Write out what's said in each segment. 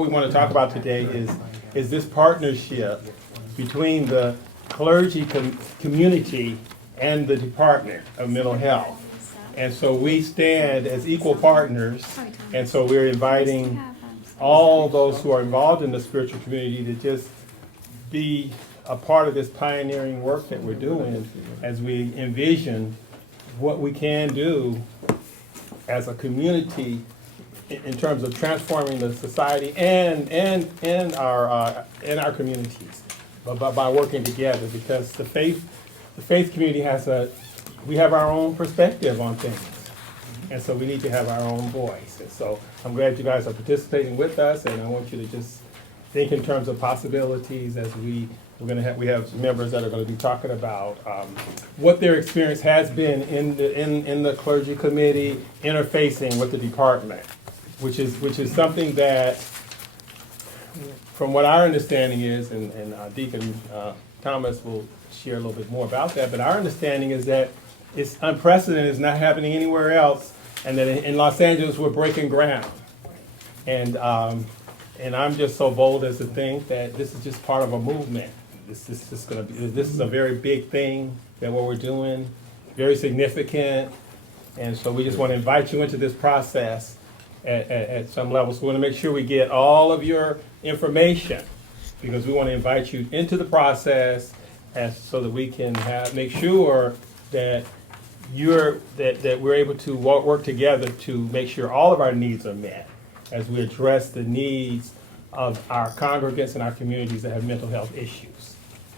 What we want to talk about today is this partnership between the clergy community and the Department of Mental Health. And so we stand as equal partners, and so we're inviting all those who are involved in the spiritual community to just be a part of this pioneering work that we're doing as we envision what we can do as a community in terms of transforming the society and our communities, but by working together, because the faith community we have our own perspective on things, and so we need to have our own voice. And so I'm glad you guys are participating with us, and I want you to just think in terms of possibilities as we have members that are going to be talking about what their experience has been in the clergy committee interfacing with the department, which is something that, from what our understanding is, and Deacon Thomas will share a little bit more about that, but our understanding is that it's unprecedented, it's not happening anywhere else, and that in Los Angeles we're breaking ground. And I'm just so bold as to think that this is just part of a movement. This is a very big thing, that what we're doing, very significant, and so we just want to invite you into this process at some level. So we want to make sure we get all of your information, because we want to invite you into the process so that we can make sure that we're able to work together to make sure all of our needs are met as we address the needs of our congregants and our communities that have mental health issues.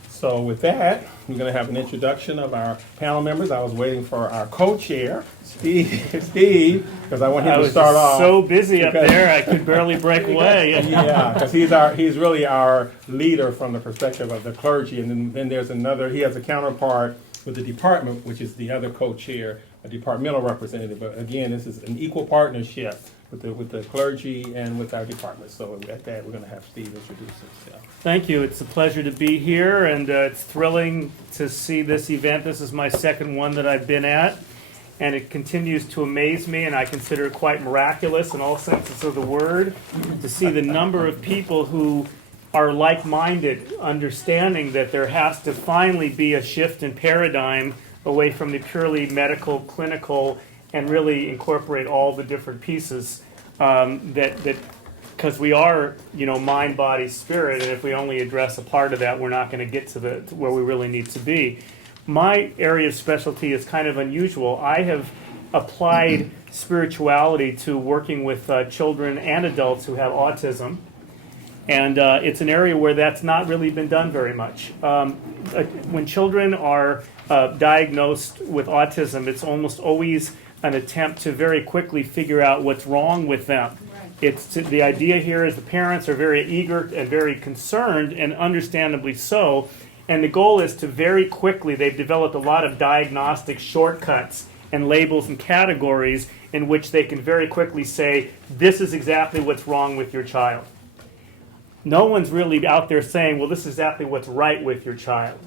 So with that, we're going to have an introduction of our panel members. I was waiting for our co-chair, Steve, because I want him to start off. I was so busy up there, I could barely break away. Yeah, because he's really our leader from the perspective of the clergy. And then there's another, he has a counterpart with the department, which is the other co-chair, a departmental representative. But again, this is an equal partnership with the clergy and with our department. So at that, we're going to have Steve introduce himself. Thank you. It's a pleasure to be here, and it's thrilling to see this event. This is my second one that I've been at, and it continues to amaze me, and I consider it quite miraculous in all senses of the word, to see the number of people who are like-minded, understanding that there has to finally be a shift in paradigm away from the purely medical, clinical, and really incorporate all the different pieces because we are, mind, body, spirit, and if we only address a part of that, we're not going to get to where we really need to be. My area of specialty is kind of unusual. I have applied spirituality to working with children and adults who have autism, and it's an area where that's not really been done very much. When children are diagnosed with autism, it's almost always an attempt to very quickly figure out what's wrong with them. The idea here is the parents are very eager and very concerned, and understandably so, and the goal is to very quickly, they've developed a lot of diagnostic shortcuts and labels and categories in which they can very quickly say, this is exactly what's wrong with your child. No one's really out there saying, well, this is exactly what's right with your child.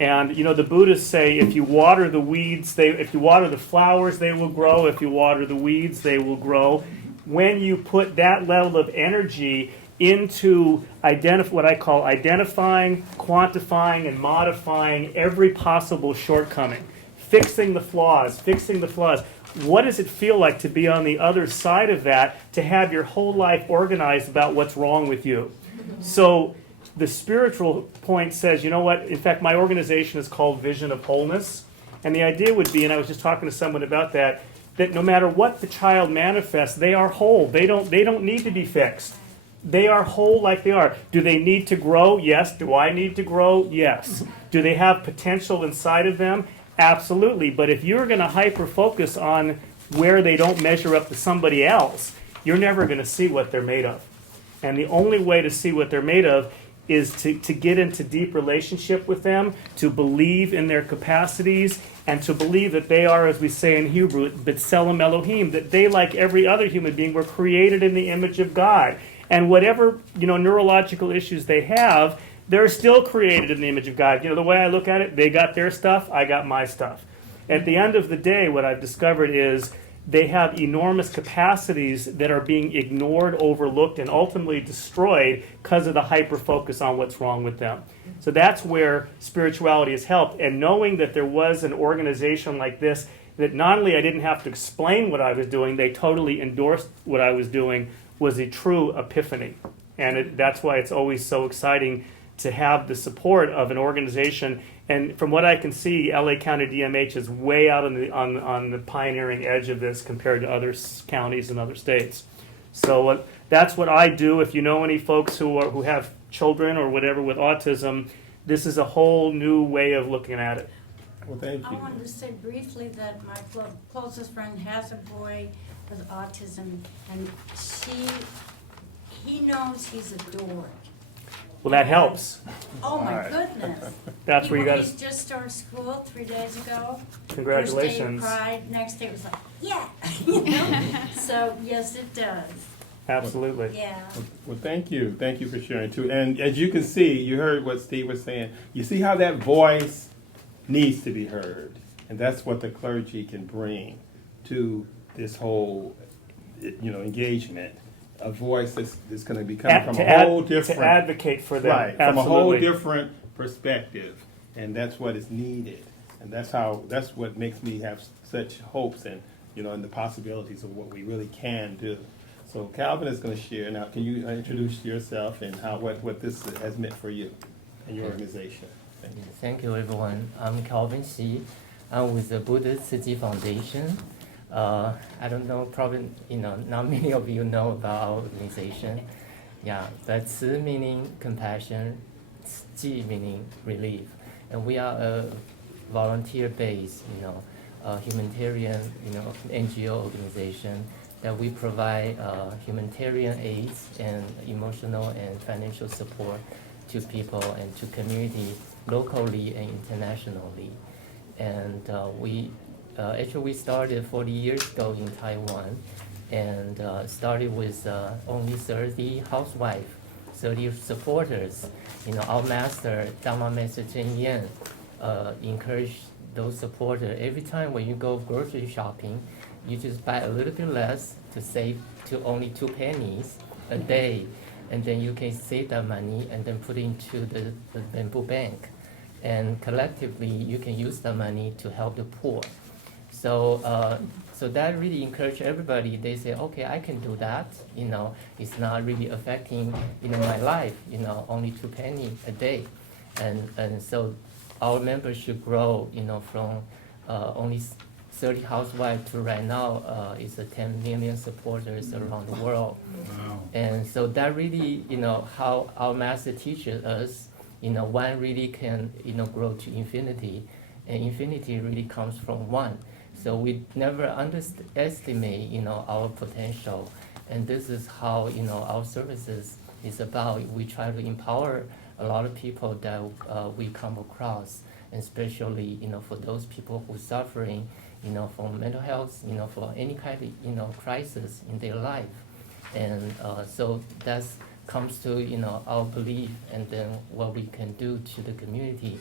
And, the Buddhists say if you water the weeds, if you water the flowers, they will grow. If you water the weeds, they will grow. When you put that level of energy into what I call identifying, quantifying, and modifying every possible shortcoming, fixing the flaws, what does it feel like to be on the other side of that, to have your whole life organized about what's wrong with you? So the spiritual point says, you know what, in fact, my organization is called Vision of Wholeness, and the idea would be, and I was just talking to someone about that no matter what the child manifests, they are whole. They don't need to be fixed. They are whole like they are. Do they need to grow? Yes. Do I need to grow? Yes. Do they have potential inside of them? Absolutely. But if you're going to hyper-focus on where they don't measure up to somebody else, you're never going to see what they're made of. And the only way to see what they're made of is to get into deep relationship with them, to believe in their capacities, and to believe that they are, as we say in Hebrew, B'Tselem Elohim, that they, like every other human being, were created in the image of God. And whatever neurological issues they have, they're still created in the image of God. The way I look at it, they got their stuff, I got my stuff. At the end of the day, what I've discovered is they have enormous capacities that are being ignored, overlooked, and ultimately destroyed because of the hyper focus on what's wrong with them. So that's where spirituality has helped. And knowing that there was an organization like this, that not only I didn't have to explain what I was doing, they totally endorsed what I was doing, was a true epiphany. And that's why it's always so exciting to have the support of an organization. And from what I can see, LA County DMH is way out on the pioneering edge of this compared to other counties and other states. So that's what I do. If you know any folks who have children or whatever with autism, this is a whole new way of looking at it. Well, thank I you. wanted to say briefly that my closest friend has a boy with autism, and he knows he's adored. Well, that helps. Oh my Alright. goodness. That's where you got He's just started school 3 days ago. Congratulations. First day he cried, next day it was like, yeah. You know? So, yes, it does. Absolutely. Yeah. Well, thank you. Thank you for sharing too. And as you can see, you heard what Steve was saying. You see how that voice needs to be heard. And that's what the clergy can bring to this whole, engagement. A voice that's going to be coming from a whole different... To advocate for them. Right, from a whole different perspective. And that's what is needed. And that's what makes me have such hopes and, and the possibilities of what we really can do. So Calvin is going to share. Now, can you introduce yourself and what this has meant for you and your organization? Thank you. Thank you, everyone. I'm Calvin Xi. I'm with the Buddha Tzu Foundation. I don't know, probably, not many of you know about our organization. Yeah, but Tzu meaning compassion, Ji meaning relief. And we are a volunteer-based, humanitarian, NGO organization that we provide humanitarian aids and emotional and financial support to people and to community locally and internationally. And we started 40 years ago in Taiwan, and started with only 30 housewives, 30 supporters. Our master, Dharma Master Chen Yan, encouraged those supporters. Every time when you go grocery shopping, you just buy a little bit less to save to only 2 pennies a day, and then you can save that money and then put it into the bamboo bank. And collectively, you can use the money to help the poor. So that really encouraged everybody. They say, okay, I can do that. It's not really affecting, my life. Only 2 pennies a day, and so our members should grow, from only 30 housewives to right now is 10 million supporters around the world. Wow. And so that really, how our master teaches us, one really can, grow to infinity, and infinity really comes from one. So we never underestimate, our potential, and this is how, our services is about. We try to empower a lot of people that we come across, and especially, for those people who are suffering, from mental health, for any kind of, crisis in their life. And so that comes to, our belief and then what we can do to the community.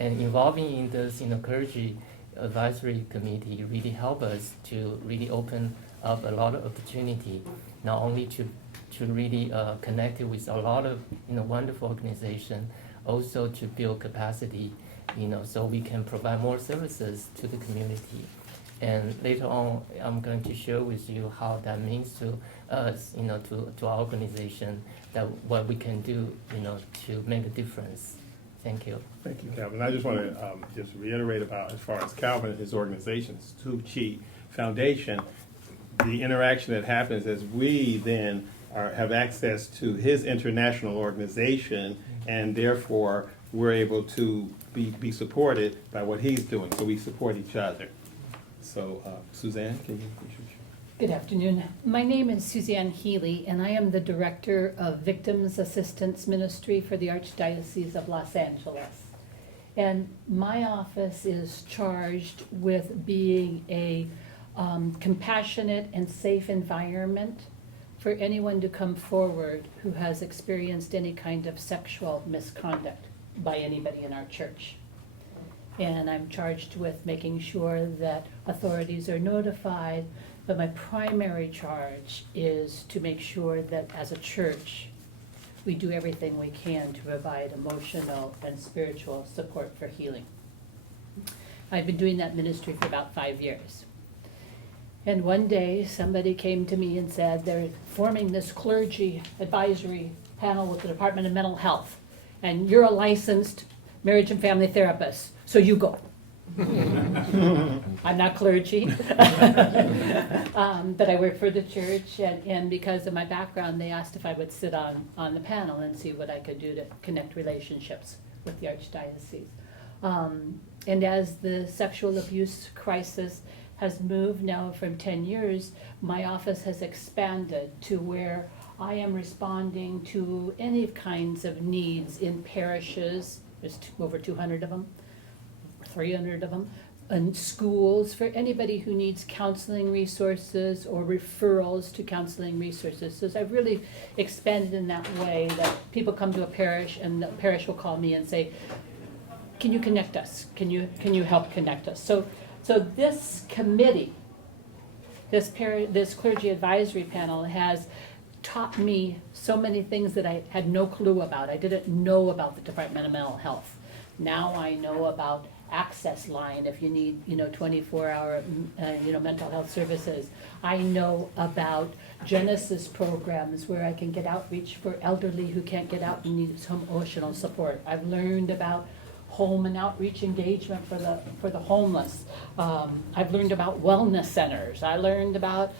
And involving in this, clergy advisory committee really help us to really open up a lot of opportunity, not only to really connect with a lot of, wonderful organization, also to build capacity, so we can provide more services to the community. And later on, I'm going to share with you how that means to us, to our organization, that what we can do, to make a difference. Thank you. Thank you, Calvin. I just want to just reiterate about, as far as Calvin and his organization, Tzu Chi Foundation, the interaction that happens as we then have access to his international organization, and therefore we're able to be supported by what he's doing. So we support each other. So, Suzanne, can you introduce? Good afternoon. My name is Suzanne Healy, and I am the Director of Victims Assistance Ministry for the Archdiocese of Los Angeles. And my office is charged with being a compassionate and safe environment for anyone to come forward who has experienced any kind of sexual misconduct by anybody in our church. And I'm charged with making sure that authorities are notified, But my primary charge is to make sure that as a church, we do everything we can to provide emotional and spiritual support for healing. I've been doing that ministry for about 5 years. And one day, somebody came to me and said, they're forming this clergy advisory panel with the Department of Mental Health, and you're a licensed marriage and family therapist, so you go. I'm not clergy, but I work for the church, and because of my background, they asked if I would sit on the panel and see what I could do to connect relationships with the Archdiocese. And as the sexual abuse crisis has moved now from 10 years, my office has expanded to where I am responding to any kinds of needs in parishes. There's over 200 of them, 300 of them, and schools for anybody who needs counseling resources or referrals to counseling resources. So I've really expanded in that way that people come to a parish and the parish will call me and say, can you connect us? Can you help connect us? So this committee, this clergy advisory panel has taught me so many things that I had no clue about. I didn't know about the Department of Mental Health. Now I know about access line if you need 24-hour mental health services. I know about Genesis programs where I can get outreach for elderly who can't get out and need some emotional support. I've learned about home and outreach engagement for the homeless. I've learned about wellness centers. I learned about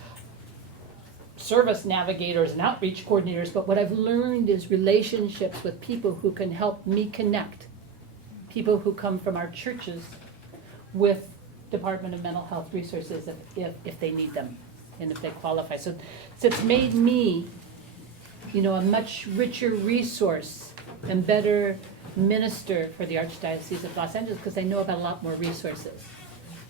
service navigators and outreach coordinators, but what I've learned is relationships with people who can help me connect people who come from our churches with Department of Mental Health resources if they need them and if they qualify. So it's made me, a much richer resource and better minister for the Archdiocese of Los Angeles because I know about a lot more resources.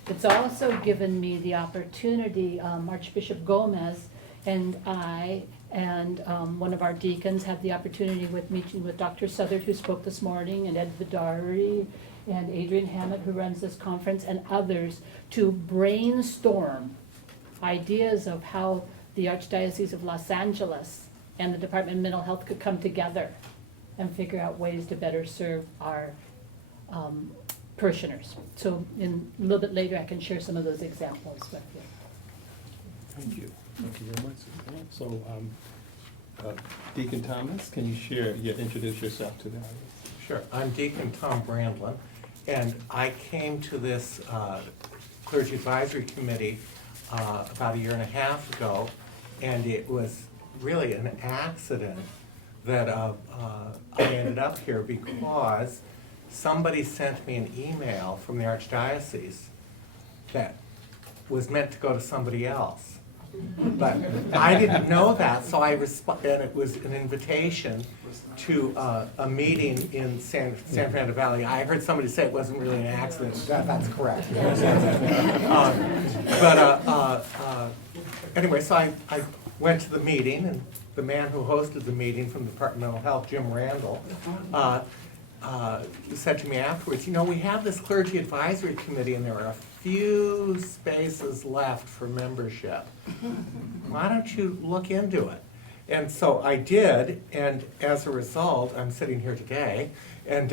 It's also given me the opportunity, Archbishop Gomez and I and one of our deacons had the opportunity with meeting with Dr. Southard, who spoke this morning, and Ed Vidari, and Adrian Hammett, who runs this conference, and others, to brainstorm ideas of how the Archdiocese of Los Angeles and the Department of Mental Health could come together and figure out ways to better serve our parishioners. So a little bit later, I can share some of those examples with you. Thank you. Thank you very much. So, Deacon Thomas, can you introduce yourself to the audience? Sure. I'm Deacon Tom Brandlin, and I came to this Clergy Advisory Committee about 1.5 years ago, and it was really an accident that I ended up here because somebody sent me an email from the Archdiocese that was meant to go to somebody else. But I didn't know that, so and it was an invitation to a meeting in San Fernando Valley. I heard somebody say it wasn't really an accident. That's correct. Anyway, so I went to the meeting, and the man who hosted the meeting from the Department of Mental Health, Jim Randall, said to me afterwards, we have this Clergy Advisory Committee, and there are a few spaces left for membership. Why don't you look into it? And so I did, and as a result, I'm sitting here today. And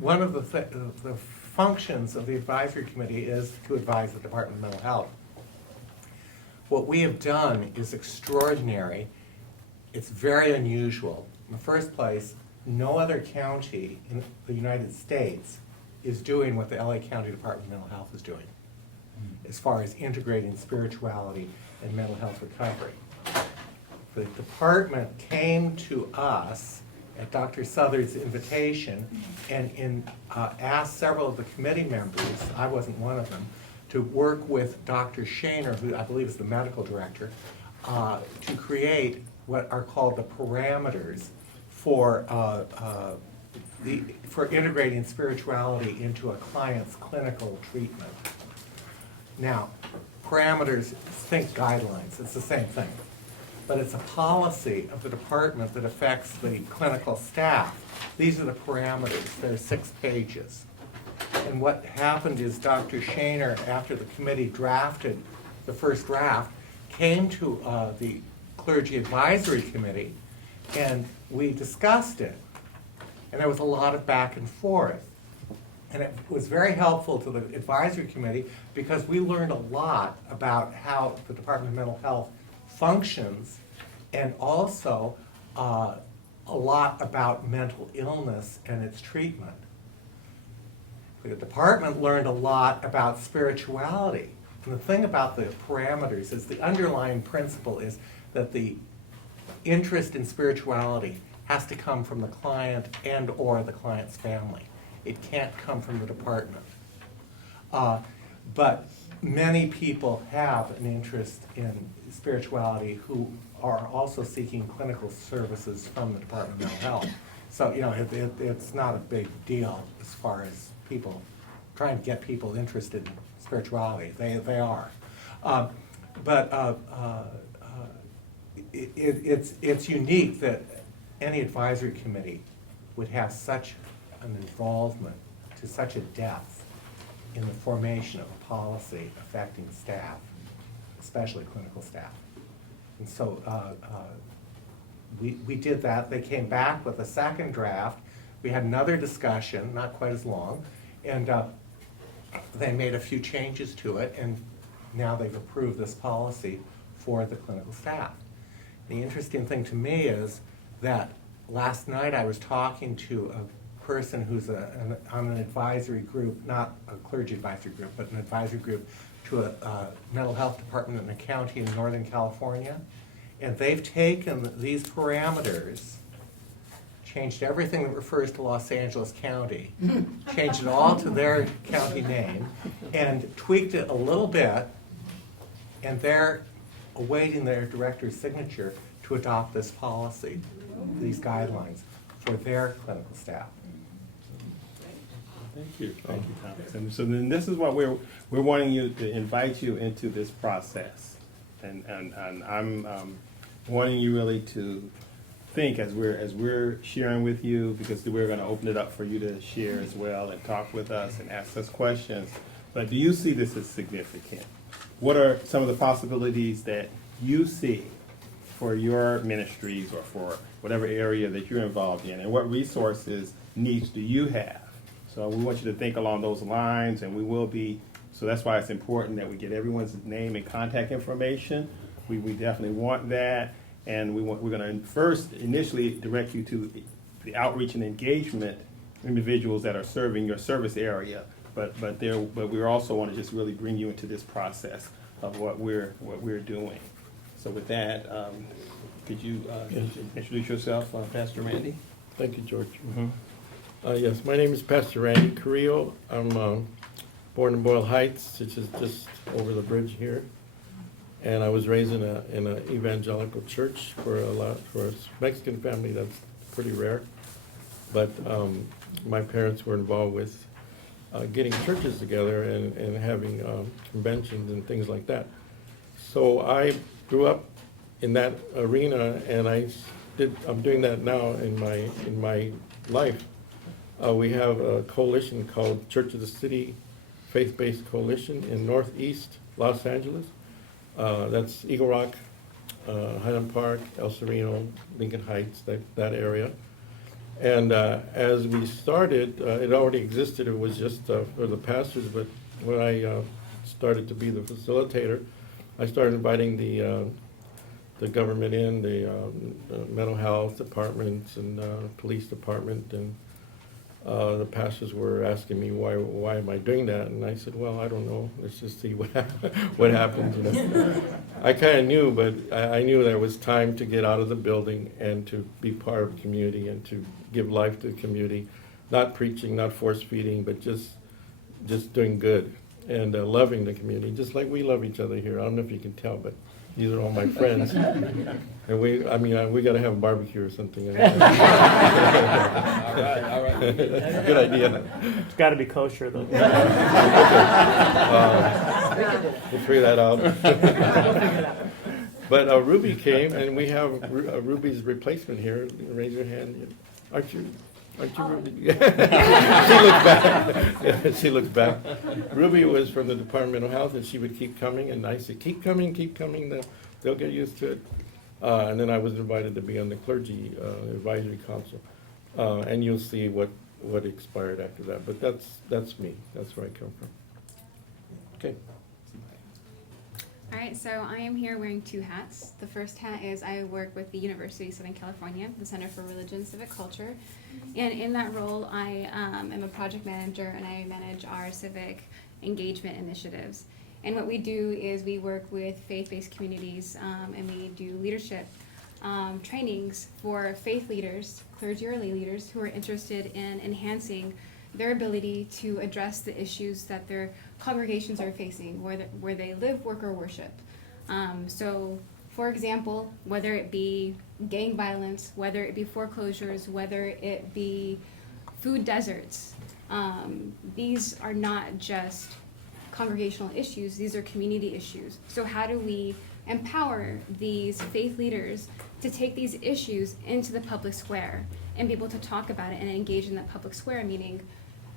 one of the functions of the advisory committee is to advise the Department of Mental Health. What we have done is extraordinary. It's very unusual. In the first place, no other county in the United States is doing what the LA County Department of Mental Health is doing as far as integrating spirituality and mental health recovery. The department came to us at Dr. Southard's invitation and asked several of the committee members, I wasn't one of them, to work with Dr. Shaner, who I believe is the medical director, to create what are called the parameters for integrating spirituality into a client's clinical treatment. Now, parameters, think guidelines, it's the same thing. But it's a policy of the department that affects the clinical staff. These are the parameters, there are 6 pages. And what happened is Dr. Shaner, after the committee drafted the first draft, came to the Clergy Advisory Committee, and we discussed it. And there was a lot of back and forth. And it was very helpful to the advisory committee because we learned a lot about how the Department of Mental Health functions, and also a lot about mental illness and its treatment. The department learned a lot about spirituality. And the thing about the parameters is the underlying principle is that the interest in spirituality has to come from the client and or the client's family. It can't come from the department. But many people have an interest in spirituality who are also seeking clinical services from the Department of Mental Health. So, you know, it's not a big deal as far as people trying to get people interested in spirituality. They are. It's unique that any advisory committee would have such an involvement to such a depth in the formation of a policy affecting staff, especially clinical staff. And so we did that. They came back with a second draft. We had another discussion, not quite as long, and they made a few changes to it, and now they've approved this policy for the clinical staff. The interesting thing to me is that last night I was talking to a person who's on an advisory group, not a clergy advisory group, but an advisory group to a mental health department in a county in Northern California. And they've taken these parameters, changed everything that refers to Los Angeles County, changed it all to their county name, and tweaked it a little bit, and they're awaiting their director's signature to adopt this policy, these guidelines, for their clinical staff. Thank you, Thomas. And so then this is what we're wanting you to invite you into this process, and I'm wanting you really to think as we're sharing with you, because we're going to open it up for you to share as well and talk with us and ask us questions. But do you see this as significant? What are some of the possibilities that you see for your ministries or for whatever area that you're involved in, and what resources, needs do you have? So we want you to think along those lines, and we will be, so that's why it's important that we get everyone's name and contact information. We definitely want that, and we're going to first initially direct you to the outreach and engagement individuals that are serving your service area, but we also want to just really bring you into this process of what we're doing. So with that, could you introduce yourself, Pastor Randy? Thank you, George. Mm-hmm. Yes, my name is Pastor Randy Carrillo. I'm born in Boyle Heights, which is just over the bridge here. And I was raised in an evangelical church for a Mexican family. That's pretty rare. But my parents were involved with getting churches together and having conventions and things like that. So I grew up in that arena, and I'm doing that now in my life. We have a coalition called Church of the City Faith-Based Coalition in Northeast Los Angeles. That's Eagle Rock, Highland Park, El Sereno, Lincoln Heights, that area. And as we started, it already existed. It was just for the pastors, but when I started to be the facilitator, I started inviting the government in, the mental health departments and police department, and the pastors were asking me why am I doing that, and I said, well, I don't know. Let's just see what happens. You know? I kind of knew, but I knew there was time to get out of the building and to be part of the community and to give life to the community, not preaching, not force feeding, but just doing good and loving the community, just like we love each other here. I don't know if you can tell, but these are all my friends. And we got to have a barbecue or something. All right. Good idea. It's got to be kosher, though. We'll figure that out. But Ruby came, and we have Ruby's replacement here. Raise your hand. Aren't you? Aren't you Ruby? She looks back. She looks back. Ruby was from the Department of Health, and she would keep coming, and I said, keep coming, they'll get used to it. And then I was invited to be on the Clergy Advisory Council. And you'll see what expired after that, but that's me, that's where I come from. Okay. All right, so I am here wearing two hats. The first hat is I work with the University of Southern California, the Center for Religion and Civic Culture. And in that role, I am a project manager and I manage our civic engagement initiatives. And what we do is we work with faith-based communities and we do leadership trainings for faith leaders, clergy or lay leaders who are interested in enhancing their ability to address the issues that their congregations are facing, where they live, work, or worship. So, for example, whether it be gang violence, whether it be foreclosures, whether it be food deserts, these are not just congregational issues, these are community issues. So how do we empower these faith leaders to take these issues into the public square and be able to talk about it and engage in that public square, meaning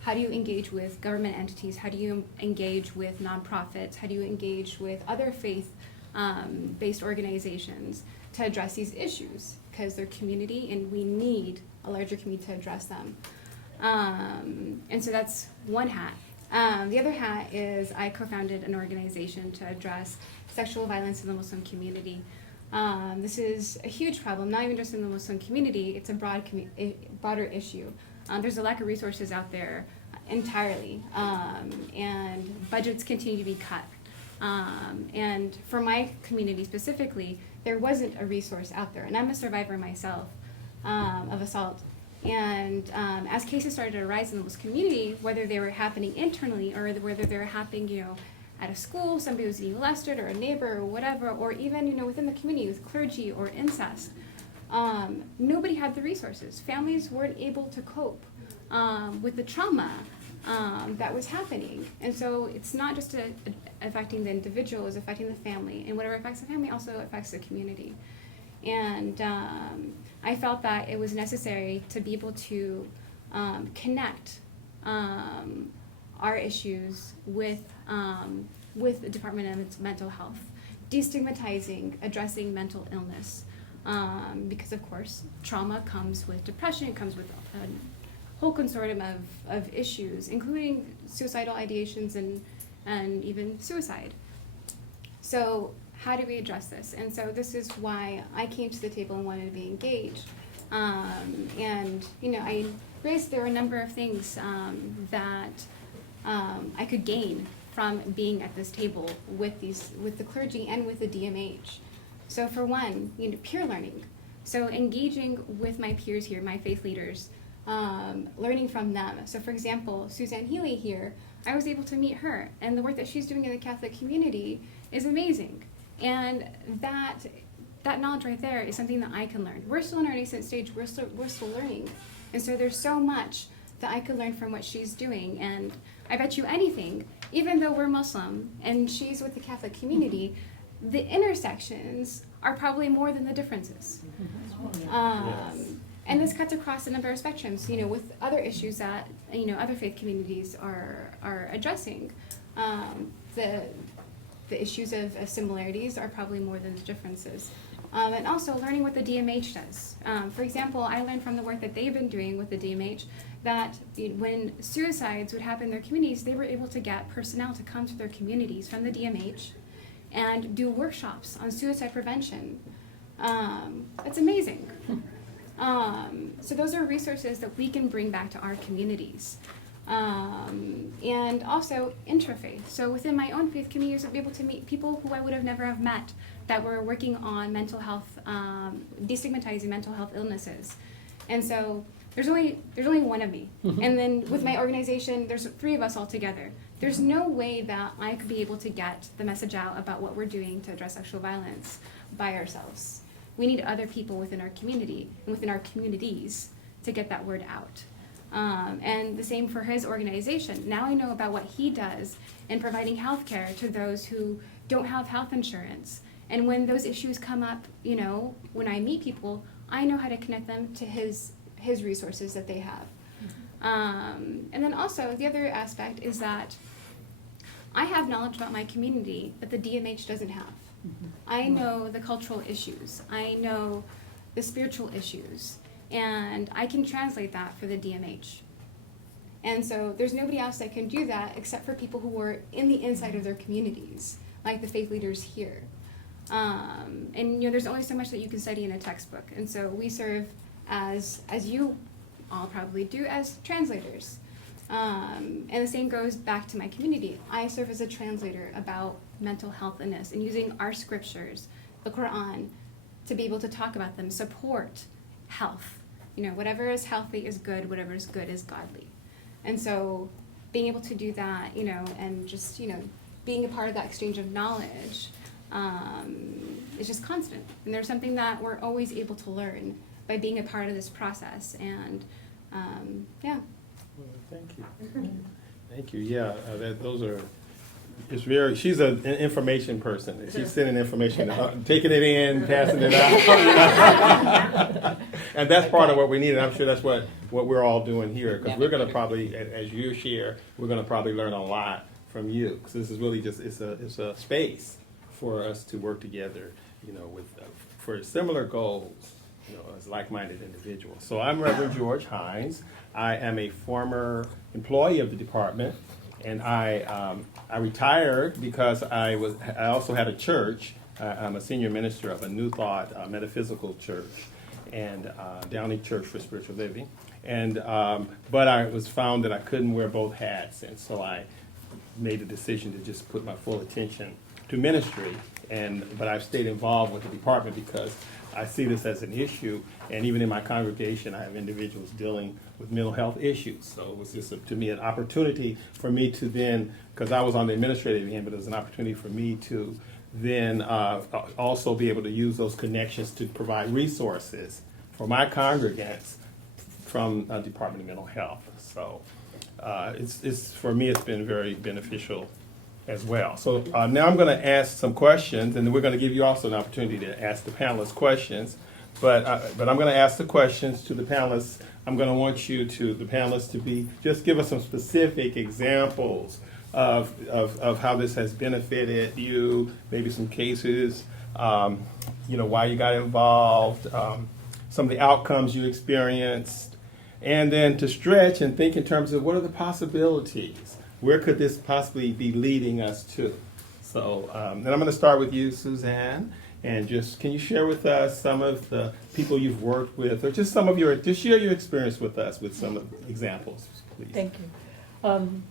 how do you engage with government entities? How do you engage with nonprofits? How do you engage with other faith-based organizations to address these issues? Because they're community and we need a larger community to address them. And so that's one hat. The other hat is I co-founded an organization to address sexual violence in the Muslim community. This is a huge problem, not even just in the Muslim community, it's a broader issue. There's a lack of resources out there entirely, and budgets continue to be cut. And for my community specifically, there wasn't a resource out there, and I'm a survivor myself of assault. And as cases started to arise in the Muslim community, whether they were happening internally or whether they were happening, at a school, somebody was being molested, or a neighbor, or whatever, or even, within the community with clergy or incest, nobody had the resources. Families weren't able to cope with the trauma that was happening. And so it's not just affecting the individual, it's affecting the family. And whatever affects the family also affects the community. And I felt that it was necessary to be able to connect our issues with the Department of Mental Health, destigmatizing, addressing mental illness, because of course trauma comes with depression, it comes with a whole consortium of issues, including suicidal ideations and even suicide. So how do we address this? And so this is why I came to the table and wanted to be engaged. And I raised there were a number of things that I could gain from being at this table with the clergy and with the DMH. So for one, peer learning. So engaging with my peers here, my faith leaders, learning from them. So for example, Suzanne Healy here, I was able to meet her, and the work that she's doing in the Catholic community is amazing. And that knowledge right there is something that I can learn. We're still in our nascent stage, we're still learning. And so there's so much that I could learn from what she's doing. And I bet you anything, even though we're Muslim and she's with the Catholic community, the intersections are probably more than the differences. And this cuts across a number of spectrums, with other issues that, other faith communities are addressing. The issues of similarities are probably more than the differences. And also learning what the DMH does. For example, I learned from the work that they've been doing with the DMH that when suicides would happen in their communities, they were able to get personnel to come to their communities from the DMH and do workshops on suicide prevention. That's amazing. So those are resources that we can bring back to our communities. And also interfaith. So within my own faith communities, I'll be able to meet people who I would have never have met that were working on mental health, destigmatizing mental health illnesses. And so there's only one of me. And then with my organization, there's 3 of us all together. There's no way that I could be able to get the message out about what we're doing to address sexual violence by ourselves. We need other people within our community and within our communities to get that word out. And the same for his organization. Now I know about what he does in providing health care to those who don't have health insurance. And when those issues come up, when I meet people, I know how to connect them to his his resources that they have. And then also the other aspect is that I have knowledge about my community that the DMH doesn't have. I know the cultural issues. I know the spiritual issues. And I can translate that for the DMH. And so there's nobody else that can do that except for people who are in the inside of their communities, like the faith leaders here. And you know, there's only so much that you can study in a textbook. And so we serve as you all probably do, as translators. And the same goes back to my community. I serve as a translator about mental health illness and using our scriptures, the Quran, to be able to talk about them, support health. You know, whatever is healthy is good, whatever is good is godly. And so being able to do that, you know, and just, you know, being a part of that exchange of knowledge is just constant. And there's something that we're always able to learn by being a part of this process. And yeah. Well, thank you. Thank you. Yeah, those are. It's very. She's an information person. She's sending information, taking it in, passing it out, and that's part of what we need. And I'm sure that's what we're all doing here, because we're going to probably, as you share, we're going to probably learn a lot from you, because this is really just it's a space for us to work together, you know, with for similar goals, you know, as like-minded individuals. So I'm Reverend George Hines. I am a former employee of the department, and I retired because I also had a church. I'm a senior minister of a New Thought metaphysical church, and Downey Church for Spiritual Living. And but I was found that I couldn't wear both hats, and so I made a decision to just put my full attention to ministry. But I've stayed involved with the department because I see this as an issue, and even in my congregation, I have individuals dealing with mental health issues. So it was just, to me, an opportunity for me to then, because I was on the administrative end, but it was an opportunity for me to then also be able to use those connections to provide resources for my congregants from Department of Mental Health. So it's for me, it's been very beneficial as well. So now I'm going to ask some questions, and then we're going to give you also an opportunity to ask the panelists questions. But I'm going to ask the questions to the panelists. I'm going to want the panelists to just give us some specific examples of how this has benefited you, maybe some cases, you know, why you got involved, some of the outcomes you experienced, and then to stretch and think in terms of what are the possibilities. Where could this possibly be leading us to? So, and I'm going to start with you, Suzanne, and just can you share with us some of the people you've worked with, or just share your experience with us with some of the examples, please. Thank you.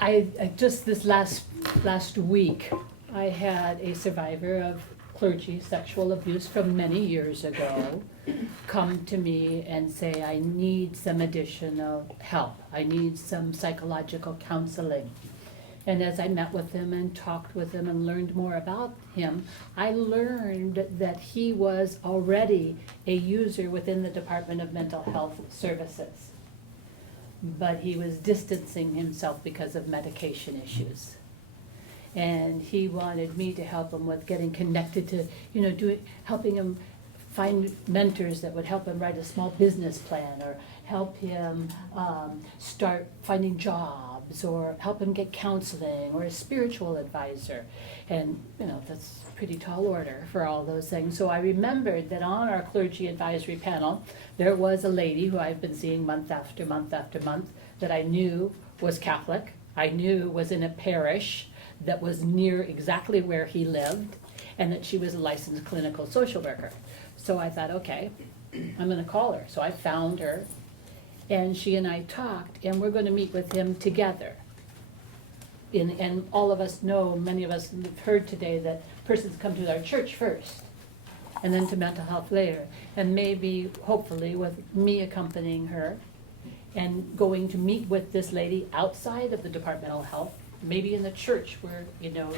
I just this last week, I had a survivor of clergy sexual abuse from many years ago come to me and say, I need some additional help. I need some psychological counseling. And as I met with him and talked with him and learned more about him, I learned that he was already a user within the Department of Mental Health Services. But he was distancing himself because of medication issues. And he wanted me to help him with getting connected to, you know, helping him find mentors that would help him write a small business plan, or help him start finding jobs, or help him get counseling, or a spiritual advisor. And, you know, that's a pretty tall order for all those things. So I remembered that on our clergy advisory panel, there was a lady who I've been seeing month after month after month that I knew was Catholic, I knew was in a parish that was near exactly where he lived, and that she was a licensed clinical social worker. So I thought, okay, I'm going to call her. So I found her, and she and I talked, and we're going to meet with him together. And all of us know, many of us have heard today, that persons come to our church first, and then to mental health later. And maybe, hopefully, with me accompanying her, and going to meet with this lady outside of the Department of Health, maybe in the church where, you know,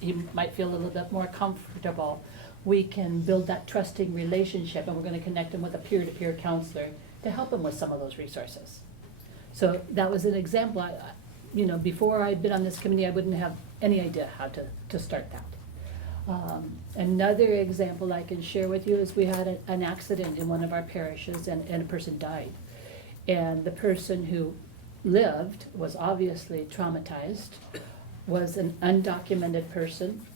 he might feel a little bit more comfortable. We can build that trusting relationship, and we're going to connect him with a peer-to-peer counselor to help him with some of those resources. So that was an example. You know, before I'd been on this committee, I wouldn't have any idea how to start that. Another example I can share with you is we had an accident in one of our parishes and a person died. And the person who lived was obviously traumatized, was an undocumented person,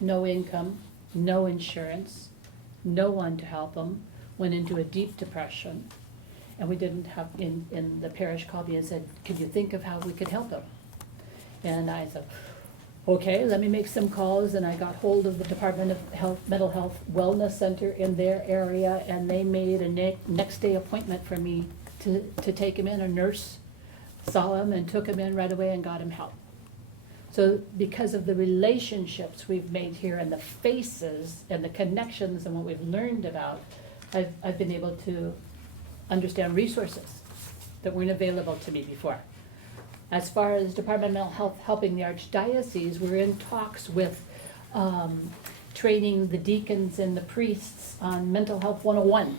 no income, no insurance, no one to help him, went into a deep depression. And we didn't have, in the parish called me and said, could you think of how we could help him? And I said, okay, let me make some calls, and I got hold of the Department of Health, Mental Health Wellness Center in their area, and they made a next day appointment for me to take him in. A nurse saw him and took him in right away and got him help. So because of the relationships we've made here and the faces and the connections and what we've learned about, I've been able to understand resources that weren't available to me before. As far as Department of Mental Health helping the Archdiocese, we're in talks with training the deacons and the priests on Mental Health 101.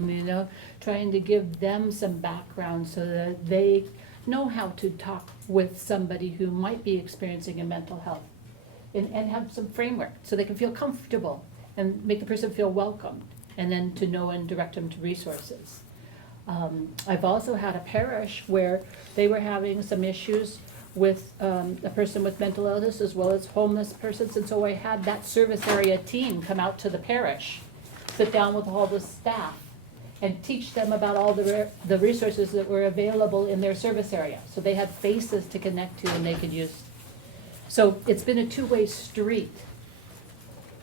You know, trying to give them some background so that they know how to talk with somebody who might be experiencing a mental health and have some framework so they can feel comfortable and make the person feel welcomed, and then to know and direct them to resources. I've also had a parish where they were having some issues with a person with mental illness as well as homeless persons, and so I had that service area team come out to the parish, sit down with all the staff, and teach them about all the resources that were available in their service area. So they had faces to connect to and they could use. So it's been a two-way street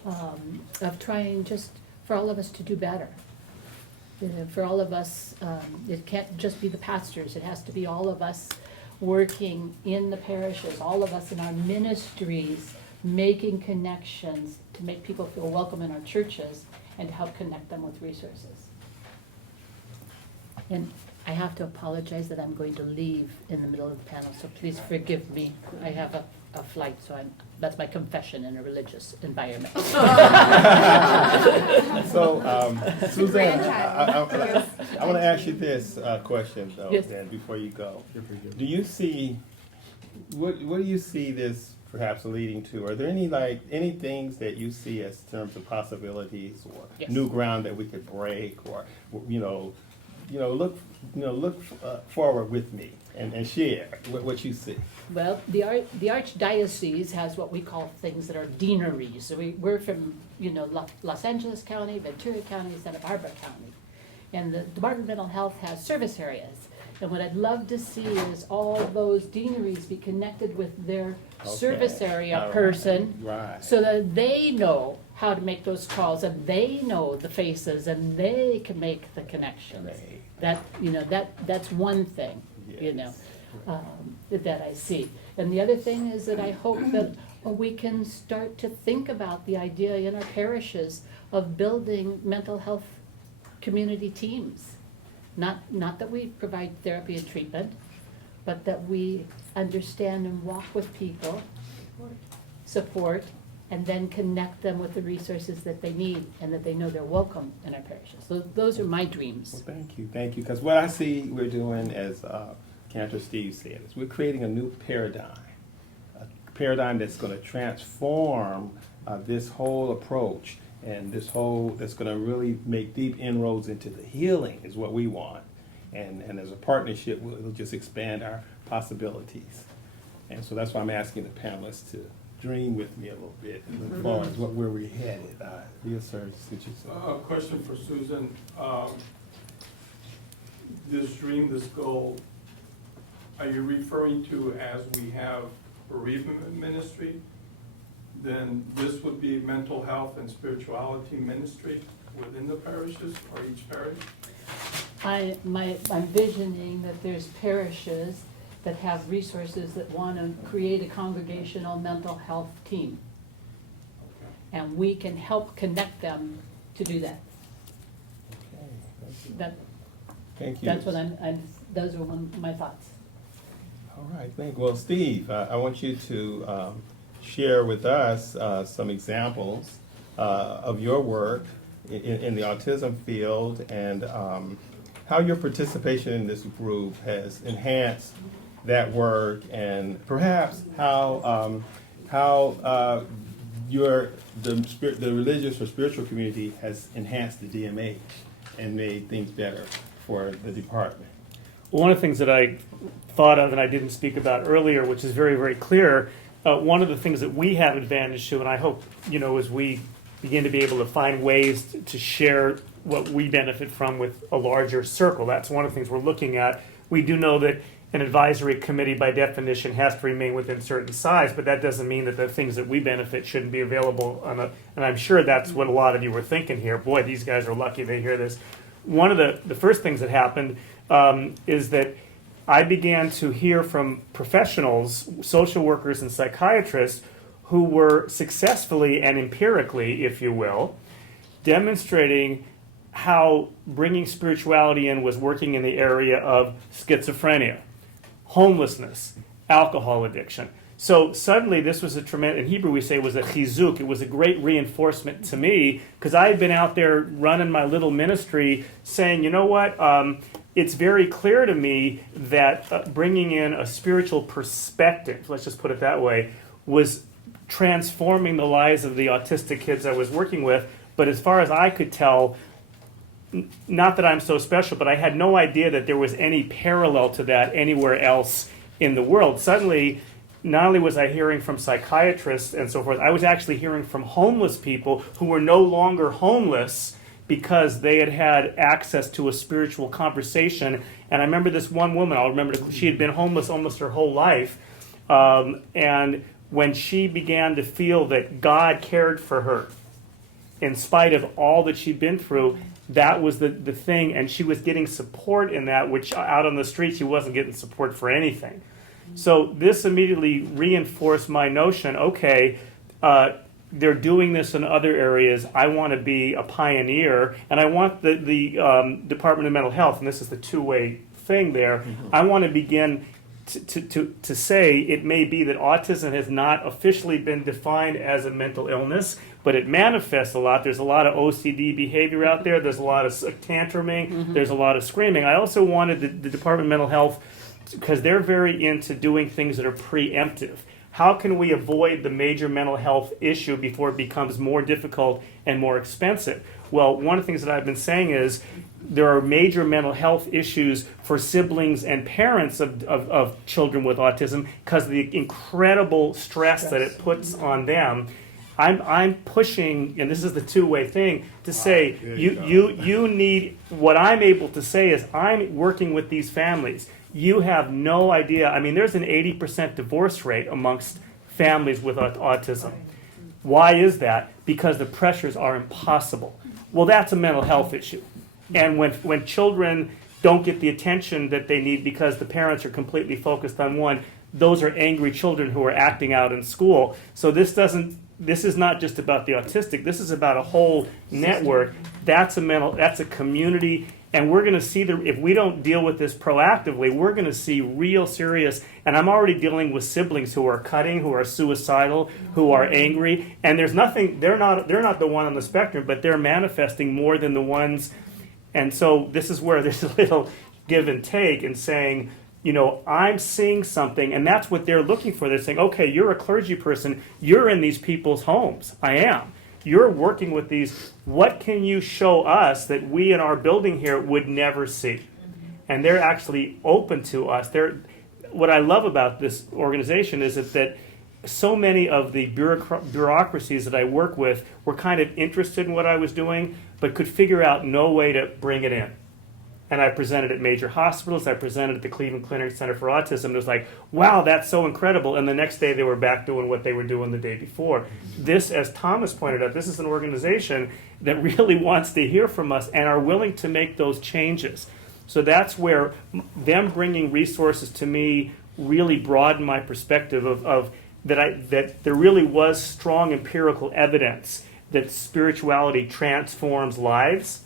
of trying just for all of us to do better. You know, for all of us, it can't just be the pastors, it has to be all of us working in the parishes, all of us in our ministries, making connections to make people feel welcome in our churches and to help connect them with resources. And I have to apologize that I'm going to leave in the middle of the panel, so please forgive me. I have a flight, so that's my confession in a religious environment. So, Suzanne, I want to ask you this question, though, Yes. then, before you go. Do you see, what do you see this perhaps leading to? Are there any things that you see as terms of possibilities or Yes. new ground that we could break, or, look forward with me and share what you see? Well, the Archdiocese has what we call things that are deaneries. So we're from, Los Angeles County, Ventura County, Santa Barbara County. And the Department of Mental Health has service areas. And what I'd love to see is all those deaneries be connected with their service area All right. person. Right. So that they know how to make those calls and they know the faces and they can make the connections. Right. That's one thing, Yes. that I see. And the other thing is that I hope that we can start to think about the idea in our parishes of building mental health community teams. Not that we provide therapy and treatment, but that we understand and walk with people, support, and then connect them with the resources that they need and that they know they're welcome in our parishes. So those are my dreams. Well, thank you. Because what I see we're doing, as Cantor Steve said, is we're creating a new paradigm, that's going to transform this whole approach, and that's going to really make deep inroads into the healing is what we want. And as a partnership, we'll just expand our possibilities. And so that's why I'm asking the panelists to dream with me a little bit as far as where we're headed. Yes, sir. A question for Susan. This dream, this goal, are you referring to as we have bereavement ministry? Then this would be mental health and spirituality ministry within the parishes or each parish? I'm visioning that there's parishes that have resources that want to create a congregational mental health team. And we can help connect them to do that. Thank you. That's what those are my thoughts. All right, thank you. Well, Steve, I want you to share with us some examples of your work in the autism field and how your participation in this group has enhanced that work, and perhaps how the Religious or Spiritual Community has enhanced the DMH and made things better for the department. One of the things that I thought of and I didn't speak about earlier, which is very, very clear, one of the things that we have advantage to, and I hope, as we begin to be able to find ways to share what we benefit from with a larger circle, that's one of the things we're looking at. We do know that an advisory committee by definition has to remain within certain size, but that doesn't mean that the things that we benefit shouldn't be available and I'm sure that's what a lot of you were thinking here. Boy, these guys are lucky they hear this. One of the first things that happened is that I began to hear from professionals, social workers and psychiatrists who were successfully and empirically, if you will, demonstrating how bringing spirituality in was working in the area of schizophrenia, homelessness, alcohol addiction. So suddenly this was a tremendous, in Hebrew we say it was a chizuk, it was a great reinforcement to me, because I had been out there running my little ministry saying, you know what, it's very clear to me that bringing in a spiritual perspective, let's just put it that way, was transforming the lives of the autistic kids I was working with. But as far as I could tell, not that I'm so special, but I had no idea that there was any parallel to that anywhere else in the world. Suddenly, not only was I hearing from psychiatrists and so forth, I was actually hearing from homeless people who were no longer homeless because they had had access to a spiritual conversation. And I remember this one woman, I'll remember, she had been homeless almost her whole life. And when she began to feel that God cared for her, in spite of all that she'd been through, that was the thing. And she was getting support in that, which out on the street, she wasn't getting support for anything. So this immediately reinforced my notion, okay, they're doing this in other areas. I want to be a pioneer, and I want the Department of Mental Health, and this is the two-way thing there, I want to begin to say it may be that autism has not officially been defined as a mental illness, but it manifests a lot. There's a lot of OCD behavior out there. There's a lot of tantruming. There's a lot of screaming. I also wanted the Department of Mental Health, because they're very into doing things that are preemptive. How can we avoid the major mental health issue before it becomes more difficult and more expensive? Well, one of the things that I've been saying is there are major mental health issues for siblings and parents of children with autism because of the incredible stress that it puts on them. I'm pushing, and this is the two-way thing, to say you need, what I'm able to say is I'm working with these families. You have no idea. I mean, there's an 80% divorce rate amongst families with autism. Why is that? Because the pressures are impossible. Well, that's a mental health issue. And when children don't get the attention that they need because the parents are completely focused on one, those are angry children who are acting out in school. So this is not just about the autistic. This is about a whole network. That's a community. And we're going to see if we don't deal with this proactively, we're going to see real serious, and I'm already dealing with siblings who are cutting, who are suicidal, who are angry, and there's nothing, they're not the one on the spectrum, but they're manifesting more than the ones. And so this is where there's a little give and take and saying, I'm seeing something, and that's what they're looking for. They're saying, okay, you're a clergy person, you're in these people's homes. I am. You're working with these. What can you show us that we in our building here would never see? And they're actually open to us. What I love about this organization is that so many of the bureaucracies that I work with were kind of interested in what I was doing, but could figure out no way to bring it in. And I presented at major hospitals. I presented at the Cleveland Clinic Center for Autism. It was like, wow, that's so incredible. And the next day they were back doing what they were doing the day before. This, as Thomas pointed out, this is an organization that really wants to hear from us and are willing to make those changes. So that's where them bringing resources to me really broadened my perspective of that there really was strong empirical evidence that spirituality transforms lives.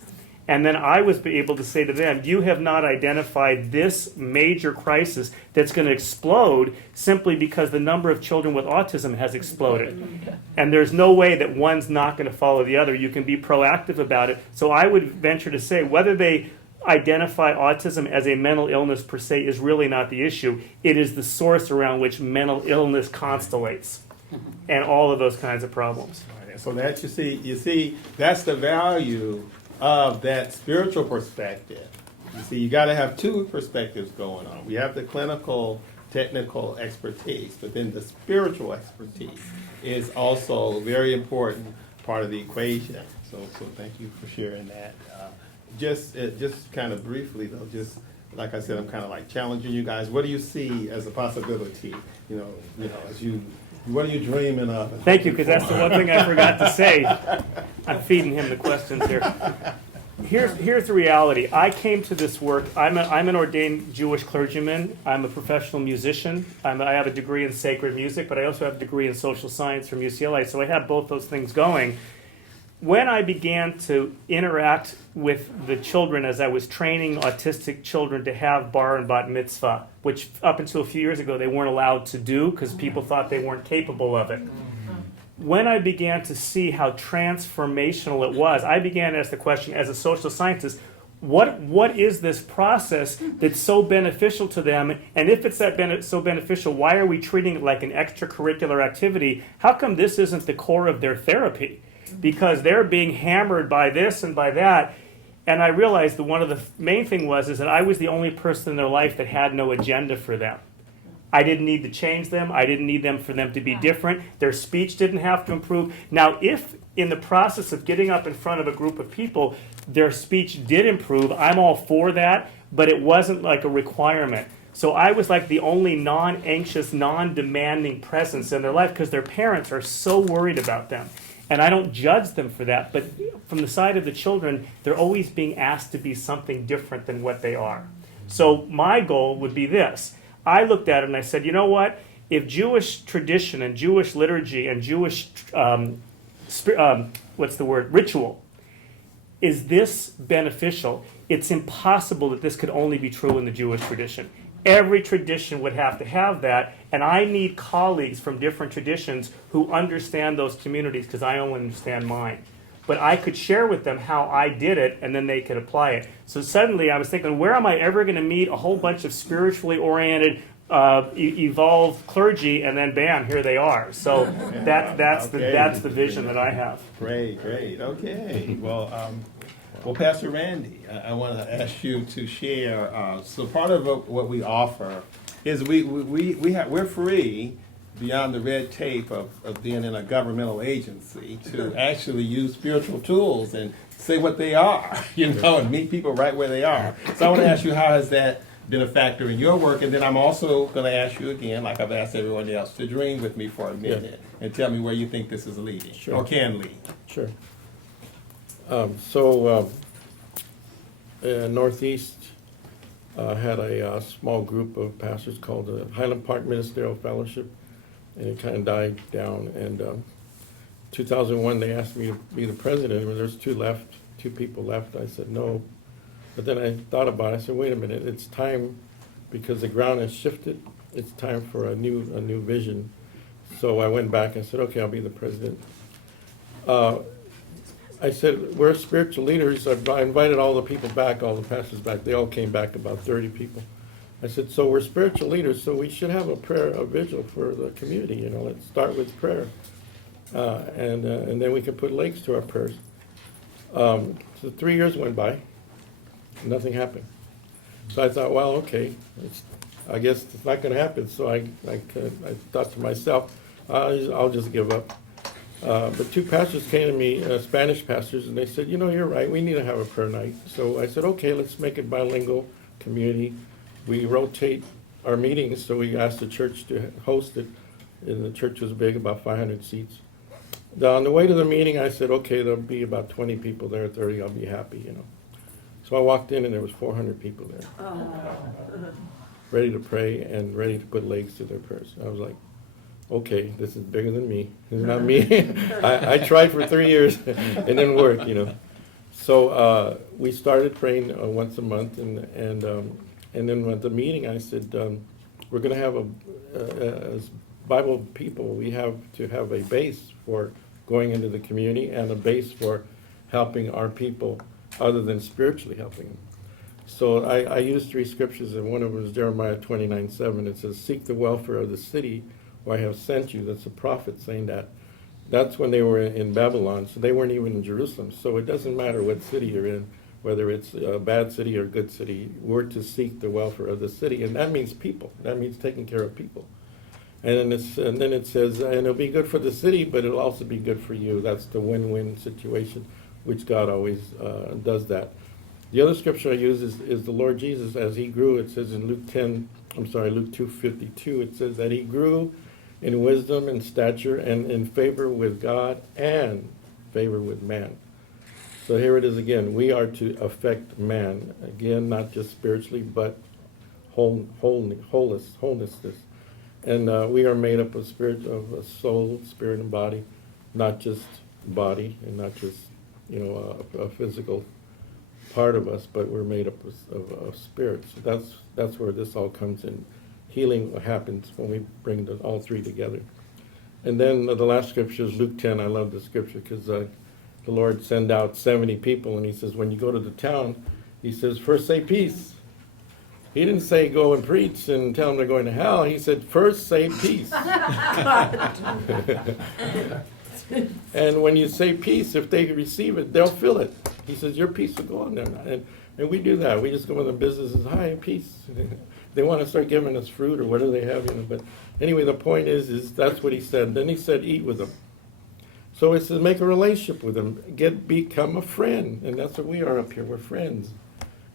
And then I was able to say to them, you have not identified this major crisis that's going to explode simply because the number of children with autism has exploded. And there's no way that one's not going to follow the other. You can be proactive about it. So I would venture to say whether they identify autism as a mental illness per se is really not the issue. It is the source around which mental illness constellates. and all of those kinds of problems. So that you see, that's the value of that spiritual perspective. You see, you got to have two perspectives going on. We have the clinical, technical expertise, but then the spiritual expertise is also a very important part of the equation. So thank you for sharing that. Just kind of briefly though, just like I said, I'm kind of like challenging you guys. What do you see as a possibility? What are you dreaming of? Thank you, because that's the one thing I forgot to say. I'm feeding him the questions here. Here's the reality. I came to this work. I'm an ordained Jewish clergyman. I'm a professional musician. I have a degree in sacred music, but I also have a degree in social science from UCLA. So I have both those things going. When I began to interact with the children as I was training autistic children to have bar and bat mitzvah, which up until a few years ago they weren't allowed to do because people thought they weren't capable of it. When I began to see how transformational it was, I began to ask the question as a social scientist, what is this process that's so beneficial to them? And if it's so beneficial, why are we treating it like an extracurricular activity? How come this isn't the core of their therapy? Because they're being hammered by this and by that. And I realized that one of the main thing is that I was the only person in their life that had no agenda for them. I didn't need to change them. I didn't need them for them to be different. Their speech didn't have to improve. Now, if in the process of getting up in front of a group of people, their speech did improve, I'm all for that, but it wasn't like a requirement. So I was like the only non-anxious, non-demanding presence in their life because their parents are so worried about them. And I don't judge them for that, but from the side of the children, they're always being asked to be something different than what they are. So my goal would be this. I looked at it and I said, you know what? If Jewish tradition and Jewish liturgy and Jewish, ritual, is this beneficial, it's impossible that this could only be true in the Jewish tradition. Every tradition would have to have that, and I need colleagues from different traditions who understand those communities because I only understand mine. But I could share with them how I did it, and then they could apply it. So suddenly I was thinking, where am I ever going to meet a whole bunch of spiritually oriented, evolved clergy, and then bam, here they are. So that's the vision that I have. Great. Okay. Well, Pastor Randy, I want to ask you to share. So part of what we offer is we're free beyond the red tape of being in a governmental agency to actually use spiritual tools and say what they are, and meet people right where they are. So I want to ask you, how has that been a factor in your work? And then I'm also going to ask you again, like I've asked everyone else, to dream with me for a minute and tell me where you think this is leading or can lead. Sure. Northeast had a small group of pastors called the Highland Park Ministerial Fellowship, and it kind of died down. And 2001, they asked me to be the president. When there's two people left, I said no. But then I thought about it. I said, wait a minute, it's time, because the ground has shifted. It's time for a new vision. So I went back and said, okay, I'll be the president. I said, we're spiritual leaders. I invited all the people back, all the pastors back. They all came back, about 30 people. I said, so we're spiritual leaders, so we should have a vigil for the community. Let's start with prayer. And then we can put legs to our prayers. So 3 years went by. Nothing happened. So I thought, well, okay, I guess it's not going to happen. So I thought to myself, I'll just give up. But two pastors came to me, Spanish pastors, and they said, you're right, we need to have a prayer night. So I said, okay, let's make it bilingual community. We rotate our meetings, so we asked the church to host it, and the church was big, about 500 seats. On the way to the meeting, I said, okay, there'll be about 20 people there, 30, I'll be happy, So I walked in, and there was 400 people there, ready to pray and ready to put legs to their prayers. I was like, okay, this is bigger than me. It's not me. I tried for 3 years. It didn't work, So we started praying once a month, and then at the meeting I said, we're going to have as Bible people, we have to have a base for going into the community and a base for helping our people other than spiritually helping them. So I used 3 scriptures, and one of them is Jeremiah 29:7. It says, seek the welfare of the city who I have sent you. That's a prophet saying that. That's when they were in Babylon, so they weren't even in Jerusalem. So it doesn't matter what city you're in, whether it's a bad city or a good city, we're to seek the welfare of the city, and that means people. That means taking care of people. And then it says, and it'll be good for the city, but it'll also be good for you. That's the win-win situation, which God always does that. The other scripture I use is the Lord Jesus as he grew. It says in Luke 2:52, it says that he grew in wisdom and stature and in favor with God and favor with man. So here it is again. We are to affect man. Again, not just spiritually, but wholeness. And we are made up of spirit, of a soul, spirit, and body, not just body and not just, a physical part of us, but we're made up of spirit. So that's where this all comes in. Healing happens when we bring all three together. And then the last scripture is Luke 10. I love this scripture because the Lord sent out 70 people, and he says, when you go to the town, he says, first say peace. He didn't say go and preach and tell them they're going to hell. He said, first say peace. And when you say peace, if they receive it, they'll feel it. He says, your peace will go on them. And we do that. We just go in the businesses, hi, peace. They want to start giving us fruit or whatever they have, But anyway, the point is that's what he said. Then he said, eat with them. So it says, make a relationship with them. Become a friend. And that's what we are up here. We're friends.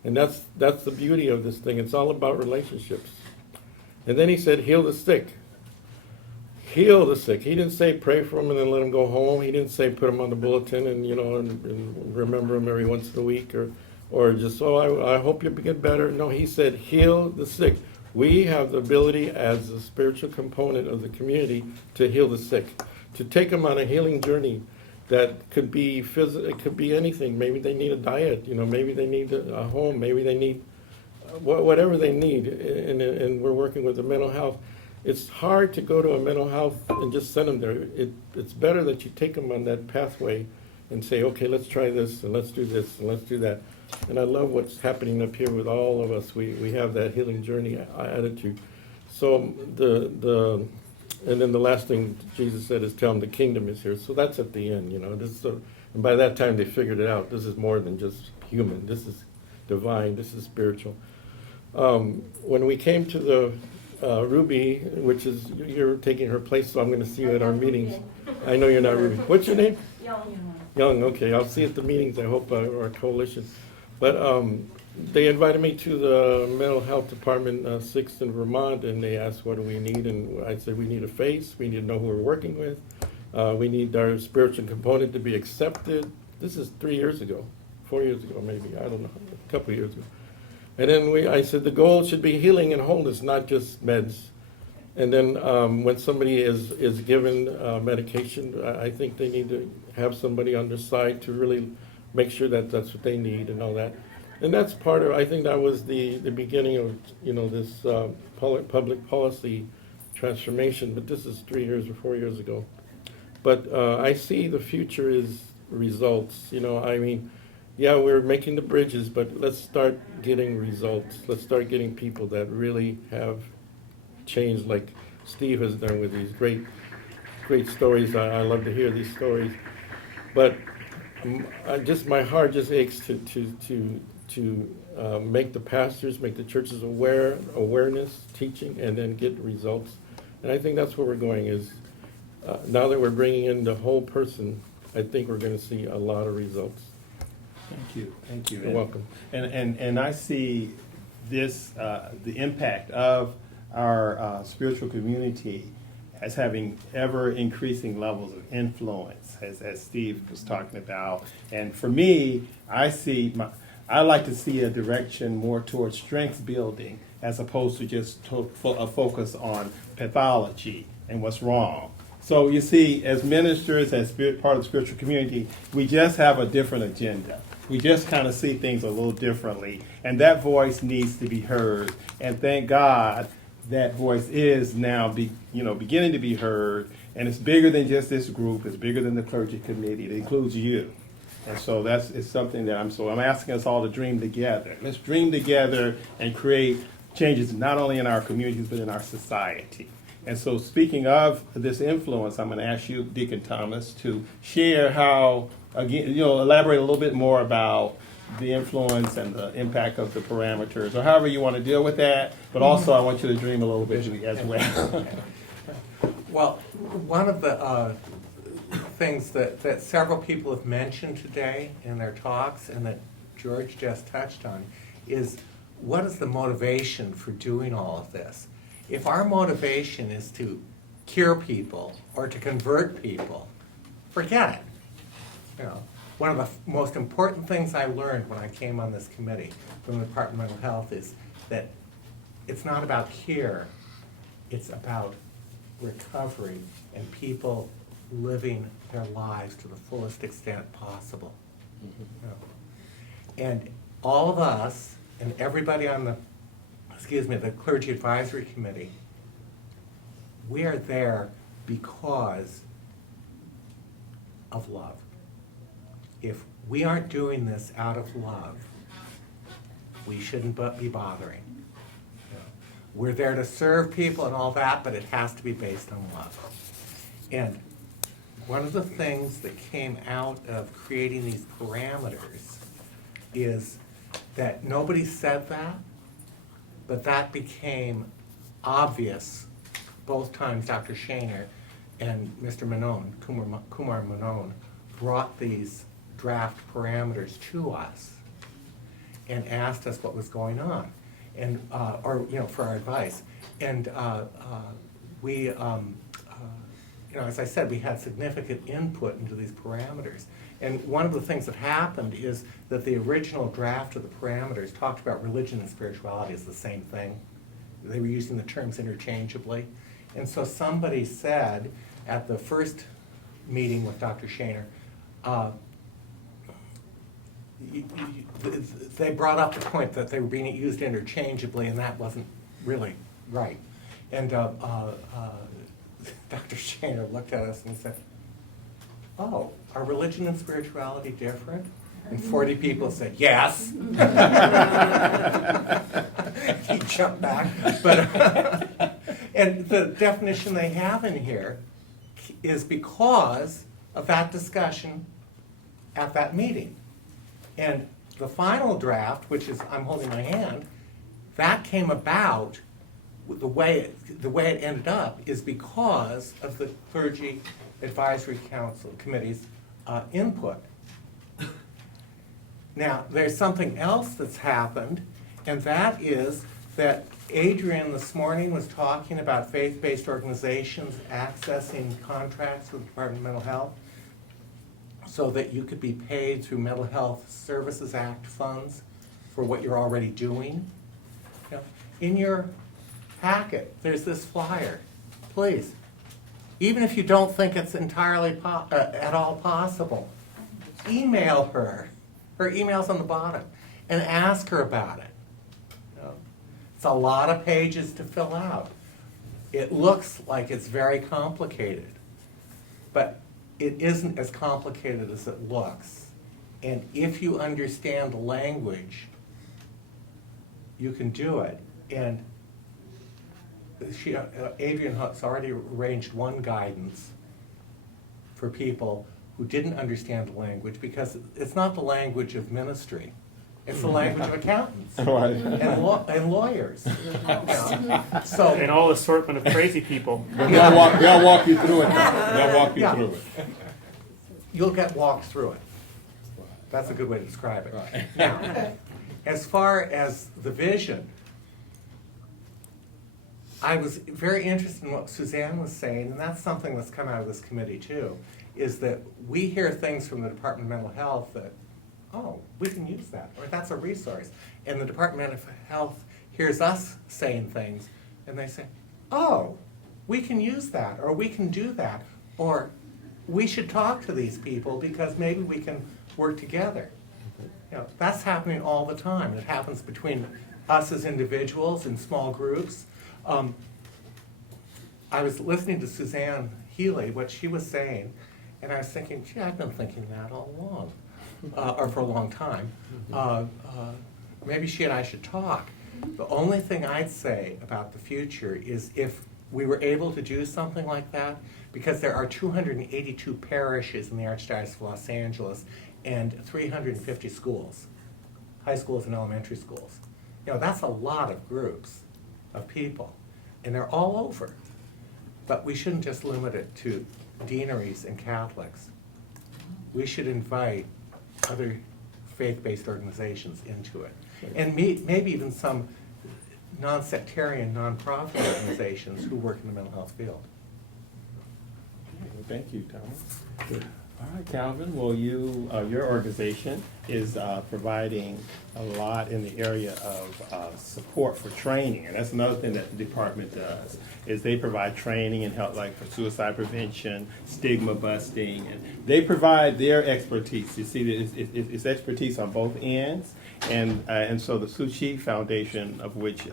And that's the beauty of this thing. It's all about relationships. And then he said, heal the sick. Heal the sick. He didn't say pray for them and then let them go home. He didn't say put them on the bulletin and, and remember them every once in a week or just, I hope you get better. No, he said heal the sick. We have the ability as a spiritual component of the community to heal the sick, to take them on a healing journey. That could be physical, it could be anything. Maybe they need a diet, maybe they need a home, maybe they need whatever they need, and we're working with the mental health. It's hard to go to a mental health and just send them there. It's better that you take them on that pathway and say, okay, let's try this, and let's do this, and let's do that. And I love what's happening up here with all of us. We have that healing journey attitude. So and then the last thing Jesus said is tell them the kingdom is here. So that's at the end, and by that time they figured it out. This is more than just human. This is divine. This is spiritual. When we came to the Ruby, which is, you're taking her place, so I'm going to see you at our meetings. I know you're not Ruby. What's your name? Young, okay. I'll see you at the meetings, I hope, our coalition. But they invited me to the mental health department, 6th in Vermont, and they asked what do we need, and I said we need a face, we need to know who we're working with, we need our spiritual component to be accepted. This is 3 years ago, 4 years ago maybe, I don't know, a couple of years ago. And then I said the goal should be healing and wholeness, not just meds. And then when somebody is given medication, I think they need to have somebody on their side to really make sure that that's what they need and all that. And that's part of, I think that was the beginning of, this public policy transformation, but this is 3 years or 4 years ago. But I see the future is results, yeah, we're making the bridges, but let's start getting results. Let's start getting people that really have changed, like Steve has done with these great stories. I love to hear these stories. But my heart just aches to make the pastors, make the churches awareness, teaching, and then get results. And I think that's where we're going is, now that we're bringing in the whole person, I think we're going to see a lot of results. Thank you. You're welcome. And I see this, the impact of our spiritual community as having ever increasing levels of influence, as Steve was talking about. And for me, I like to see a direction more towards strength building as opposed to just a focus on pathology and what's wrong. So you see, as ministers, as part of the spiritual community, we just have a different agenda. We just kind of see things a little differently, and that voice needs to be heard. And thank God that voice is now beginning to be heard, and it's bigger than just this group. It's bigger than the clergy committee. It includes you. And so it's something that I'm asking us all to dream together. Let's dream together and create changes not only in our communities but in our society. And so speaking of this influence, I'm going to ask you, Deacon Thomas, to share how, again, elaborate a little bit more about the influence and the impact of the parameters, or however you want to deal with that. But also, I want you to dream a little bit as well. Well, one of the things that several people have mentioned today in their talks and that George just touched on is, what is the motivation for doing all of this? If our motivation is to cure people or to convert people, forget it. You know, one of the most important things I learned when I came on this committee from the Department of Mental Health is that it's not about cure, it's about recovery and people living their lives to the fullest extent possible. You know. And all of us and everybody on the Clergy Advisory Committee, we are there because of love. If we aren't doing this out of love, we shouldn't be bothering. We're there to serve people and all that, but it has to be based on love. And one of the things that came out of creating these parameters is that nobody said that, but that became obvious both times Dr. Shaner and Mr. Manon, Kumar Manon, brought these draft parameters to us and asked us what was going on, and or for our advice. And we, as I said, we had significant input into these parameters. And one of the things that happened is that the original draft of the parameters talked about religion and spirituality as the same thing. They were using the terms interchangeably. And so somebody said at the first meeting with Dr. Shaner, they brought up the point that they were being used interchangeably, and that wasn't really right. And Dr. Shaner looked at us and said, "Oh, are religion and spirituality different?" And 40 people said, "Yes." He jumped back. But and the definition they have in here is because of that discussion at that meeting. And the final draft, which is, I'm holding my hand, that came about, the way it ended up is because of the Clergy Advisory Council Committee's input. Now, there's something else that's happened, and that is that Adrian this morning was talking about faith-based organizations accessing contracts with the Department of Mental Health so that you could be paid through Mental Health Services Act funds for what you're already doing. Now, in your packet, there's this flyer. Please, even if you don't think it's entirely at all possible, email her. Her email's on the bottom, and ask her about it. It's a lot of pages to fill out. It looks like it's very complicated, but it isn't as complicated as it looks. And if you understand the language, you can do it. And Adrian has already arranged one guidance for people who didn't understand the language, because it's not the language of ministry. It's the language of accountants Right. and lawyers. So, And all assortment of crazy people. They'll walk you through it now. They'll walk you Yeah. through it. you'll get walked through it. That's a good way to describe it. Right. Now, as far as the vision, I was very interested in what Suzanne was saying, and that's something that's come out of this committee too, is that we hear things from the Department of Mental Health that, oh, we can use that, or that's a resource. And the Department of Health hears us saying things, and they say, oh, we can use that, or we can do that, or we should talk to these people because maybe we can work together. You know, that's happening all the time. It happens between us as individuals in small groups. I was listening to Suzanne Healy, what she was saying, and I was thinking, gee, I've been thinking that all along, or for a long time. Maybe she and I should talk. The only thing I'd say about the future is if we were able to do something like that because there are 282 parishes in the Archdiocese of Los Angeles and 350 schools, high schools and elementary schools. You know, that's a lot of groups of people, and they're all over. But we shouldn't just limit it to deaneries and Catholics. We should invite other faith-based organizations into it. And maybe even some non-sectarian, nonprofit organizations who work in the mental health field. Well, thank you, Thomas. All right, Calvin, well, your organization is providing a lot in the area of support for training, and that's another thing that the department does, is they provide training and help, like, for suicide prevention, stigma busting, and they provide their expertise. You see, it's expertise on both ends, and so the Sue Chi Foundation, of which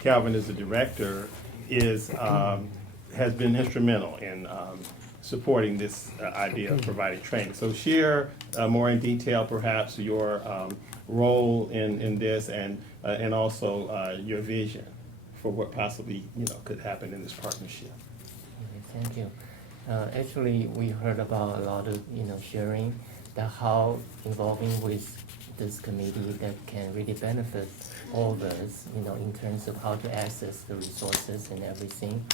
Calvin is the director, has been instrumental in supporting this idea of providing training. So share more in detail, perhaps, your role in this, and also your vision for what possibly could happen in this partnership. Okay, thank you. Actually, we heard about a lot of sharing that how involving with this committee that can really benefit all of us, in terms of how to access the resources and everything.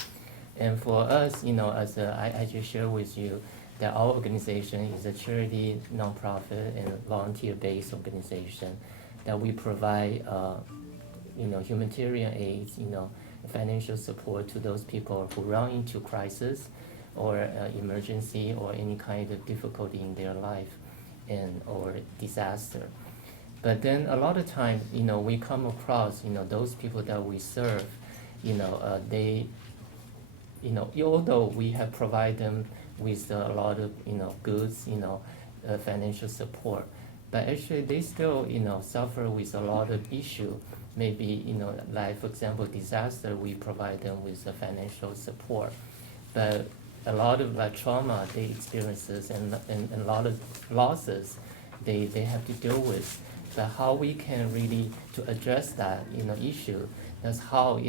And for us, as I just share with you that our organization is a charity, nonprofit, and volunteer-based organization that we provide, humanitarian aid, financial support to those people who run into crisis or emergency or any kind of difficulty in their life or disaster. But then a lot of times, we come across, those people that we serve, they although we have provided them with a lot of, goods, financial support, but actually they still, suffer with a lot of issue. Maybe, like, for example, disaster, we provide them with the financial support. But a lot of trauma they experiences and a lot of losses they have to deal with. But how we can really to address that, issue, that's how,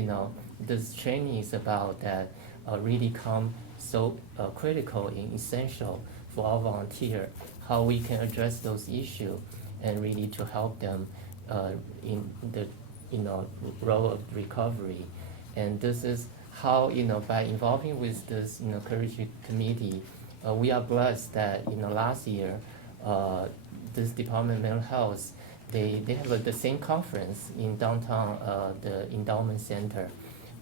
this training is about that. Really come so critical and essential for our volunteer, how we can address those issues and really to help them in the role of recovery. And this is how by involving with this Clergy committee, we are blessed that last year this Department of Mental Health they have the same conference in downtown the Endowment Center,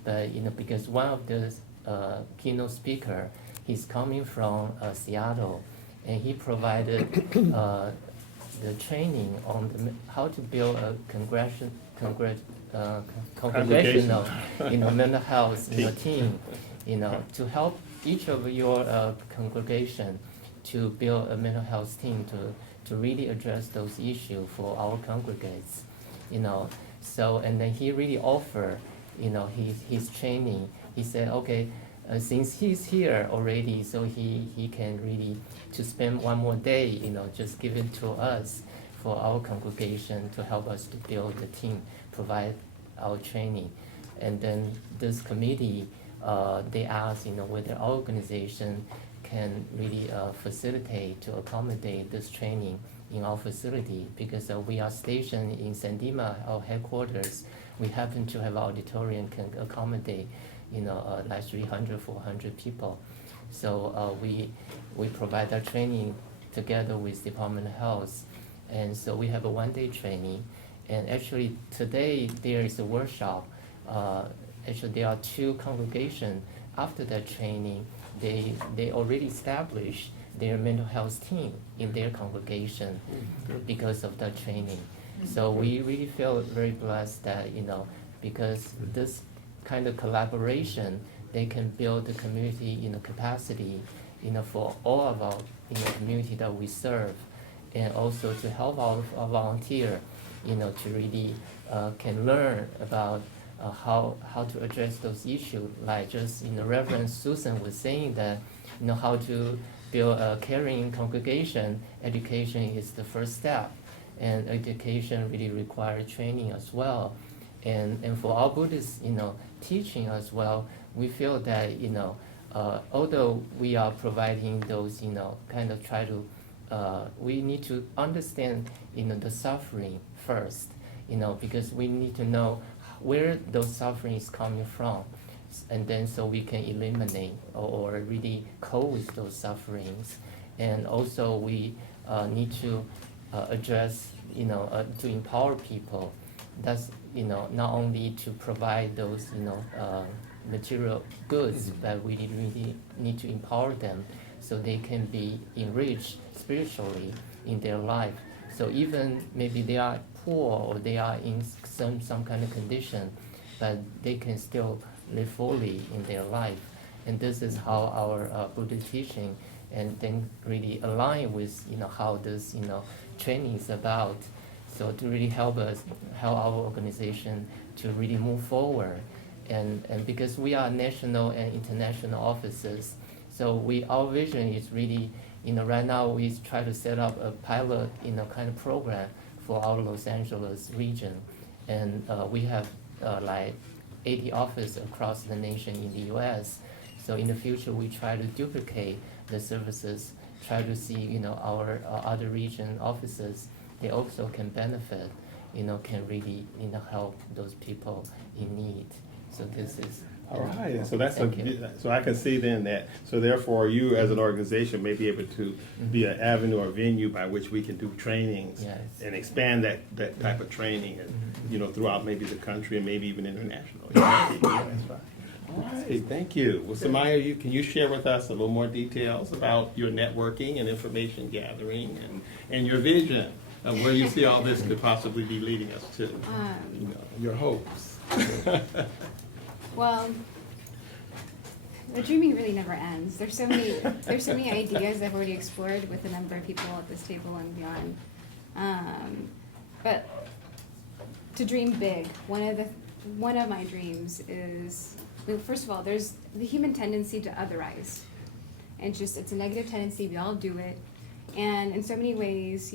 but because one of the keynote speaker, he's coming from Seattle, and he provided the training on how to build a congregational mental health team, to help each of your congregation to build a mental health team to really address those issues for our congregates, So, and then he really offered, his training. He said, okay, since he's here already, so he can really to spend one more day, just give it to us for our congregation to help us to build the team, provide our training. And then this committee, they asked, whether our organization can really facilitate to accommodate this training in our facility, because we are stationed in San Dimas, our headquarters. We happen to have an auditorium can accommodate like 300, 400 people. So we provide that training together with Department of Health. And so we have a one-day training. And actually today there is a workshop. Actually there are two congregations. After that training, they already established their mental health team in their congregation because of that training. So we really feel very blessed that, because this kind of collaboration, they can build the community capacity, for all of our community that we serve, and also to help our volunteer, to really can learn about how to address those issues. Like just Reverend Susan was saying that how to build a caring congregation. Education is the first step, and education really requires training as well. And for our Buddhist, teaching as well, we feel that, although we are providing those, kind of try to, we need to understand, the suffering first, because we need to know where those suffering is coming from. And then so we can eliminate or really cope with those sufferings. And also we need to address, to empower people. That's, not only to provide those, material goods, but we really need to empower them so they can be enriched spiritually in their life. So even maybe they are poor or they are in some kind of condition, but they can still live fully in their life. And this is how our Buddha teaching and then really align with how this training is about. So to really help our organization to really move forward. And because we are national and international offices, so our vision is really, right now we try to set up a pilot, kind of program for our Los Angeles region. And we have like 80 offices across the nation in the US. So in the future, we try to duplicate the services, try to see, our other region offices, they also can benefit, can really, help those people in need. So this is. All right, so that's Thank you. so I can see then that, so therefore you as an organization may be able to be an avenue or venue by which we can do trainings Yes. and expand that type of training and, throughout maybe the country and maybe even international. Yeah, that's fine. All right, thank you. Well, Samaya, can you share with us a little more details about your networking and information gathering and your vision of where you see all this could possibly be leading us to, your hopes? Well, the dreaming really never ends. There's so many ideas I've already explored with a number of people at this table and beyond. But to dream big, one of my dreams is, well, first of all, there's the human tendency to otherize. And it's a negative tendency, we all do it. And in so many ways,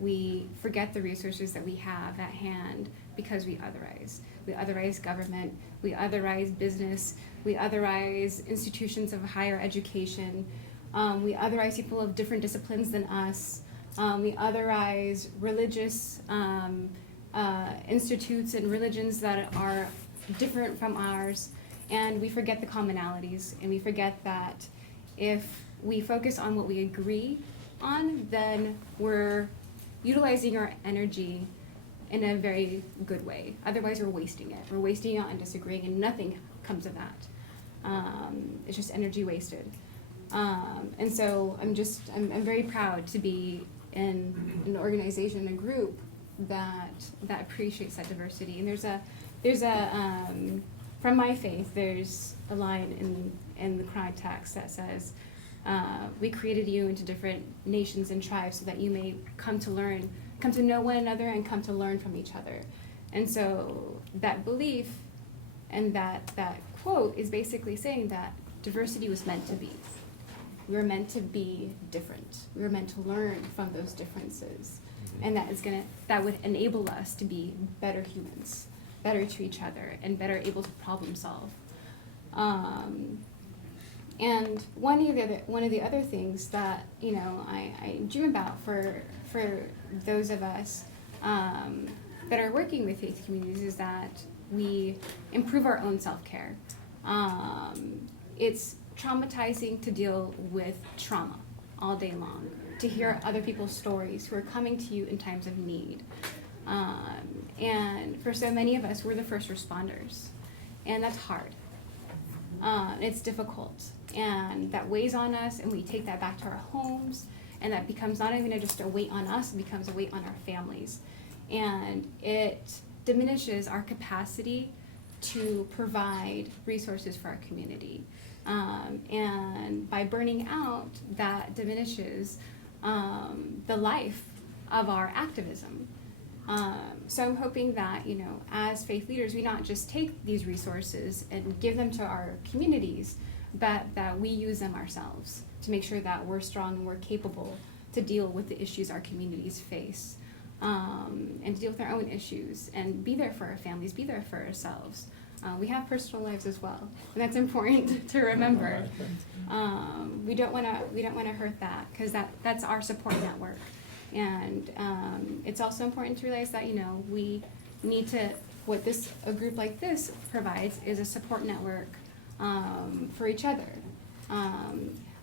we forget the resources that we have at hand because we otherize. We otherize government, we otherize business, we otherize institutions of higher education, we otherize people of different disciplines than us, we otherize religious institutes and religions that are different from ours, and we forget the commonalities, and we forget that if we focus on what we agree on, then we're utilizing our energy in a very good way. Otherwise, we're wasting it. We're wasting it on disagreeing, and nothing comes of that. It's just energy wasted. And so I'm very proud to be in an organization, a group that appreciates that diversity. And there's a from my faith, there's a line in the Qur'an text that says, we created you into different nations and tribes so that you may come to know one another and come to learn from each other. And so that belief and that quote is basically saying that diversity was meant to be. We were meant to be different. We were meant to learn from those differences. And that would enable us to be better humans, better to each other, and better able to problem solve. And one of the other things that I dream about for those of us that are working with faith communities is that we improve our own self-care. It's traumatizing to deal with trauma all day long, to hear other people's stories who are coming to you in times of need. And for so many of us, we're the first responders, and that's hard. It's difficult, and that weighs on us, and we take that back to our homes, and that becomes not even just a weight on us, it becomes a weight on our families. And it diminishes our capacity to provide resources for our community. And by burning out, that diminishes the life of our activism. So I'm hoping that, as faith leaders, we not just take these resources and give them to our communities, but that we use them ourselves to make sure that we're strong and we're capable to deal with the issues our communities face. and to deal with our own issues and be there for our families, be there for ourselves. We have personal lives as well, and that's important to remember. We don't want to hurt that, because that's our support network. And it's also important to realize that, you know, we need to, what a group like this provides is a support network for each other.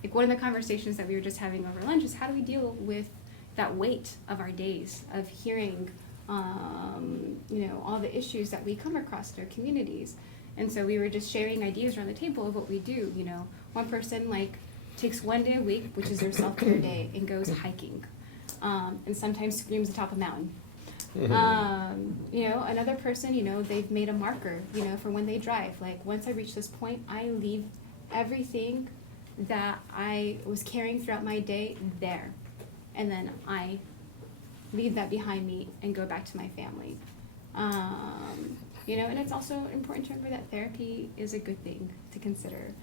Like one of the conversations that we were just having over lunch is, how do we deal with that weight of our days of hearing you know, all the issues that we come across in our communities. And so we were just sharing ideas around the table of what we do. You know, one person like takes one day a week, which is their self-care day, and goes hiking, and sometimes screams atop a mountain. You know, another person, you know, they've made a marker, you know, for when they drive. Like, once I reach this point, I leave everything that I was carrying throughout my day there, and then I leave that behind me and go back to my family. You know, and it's also important to remember that therapy is a good thing to consider.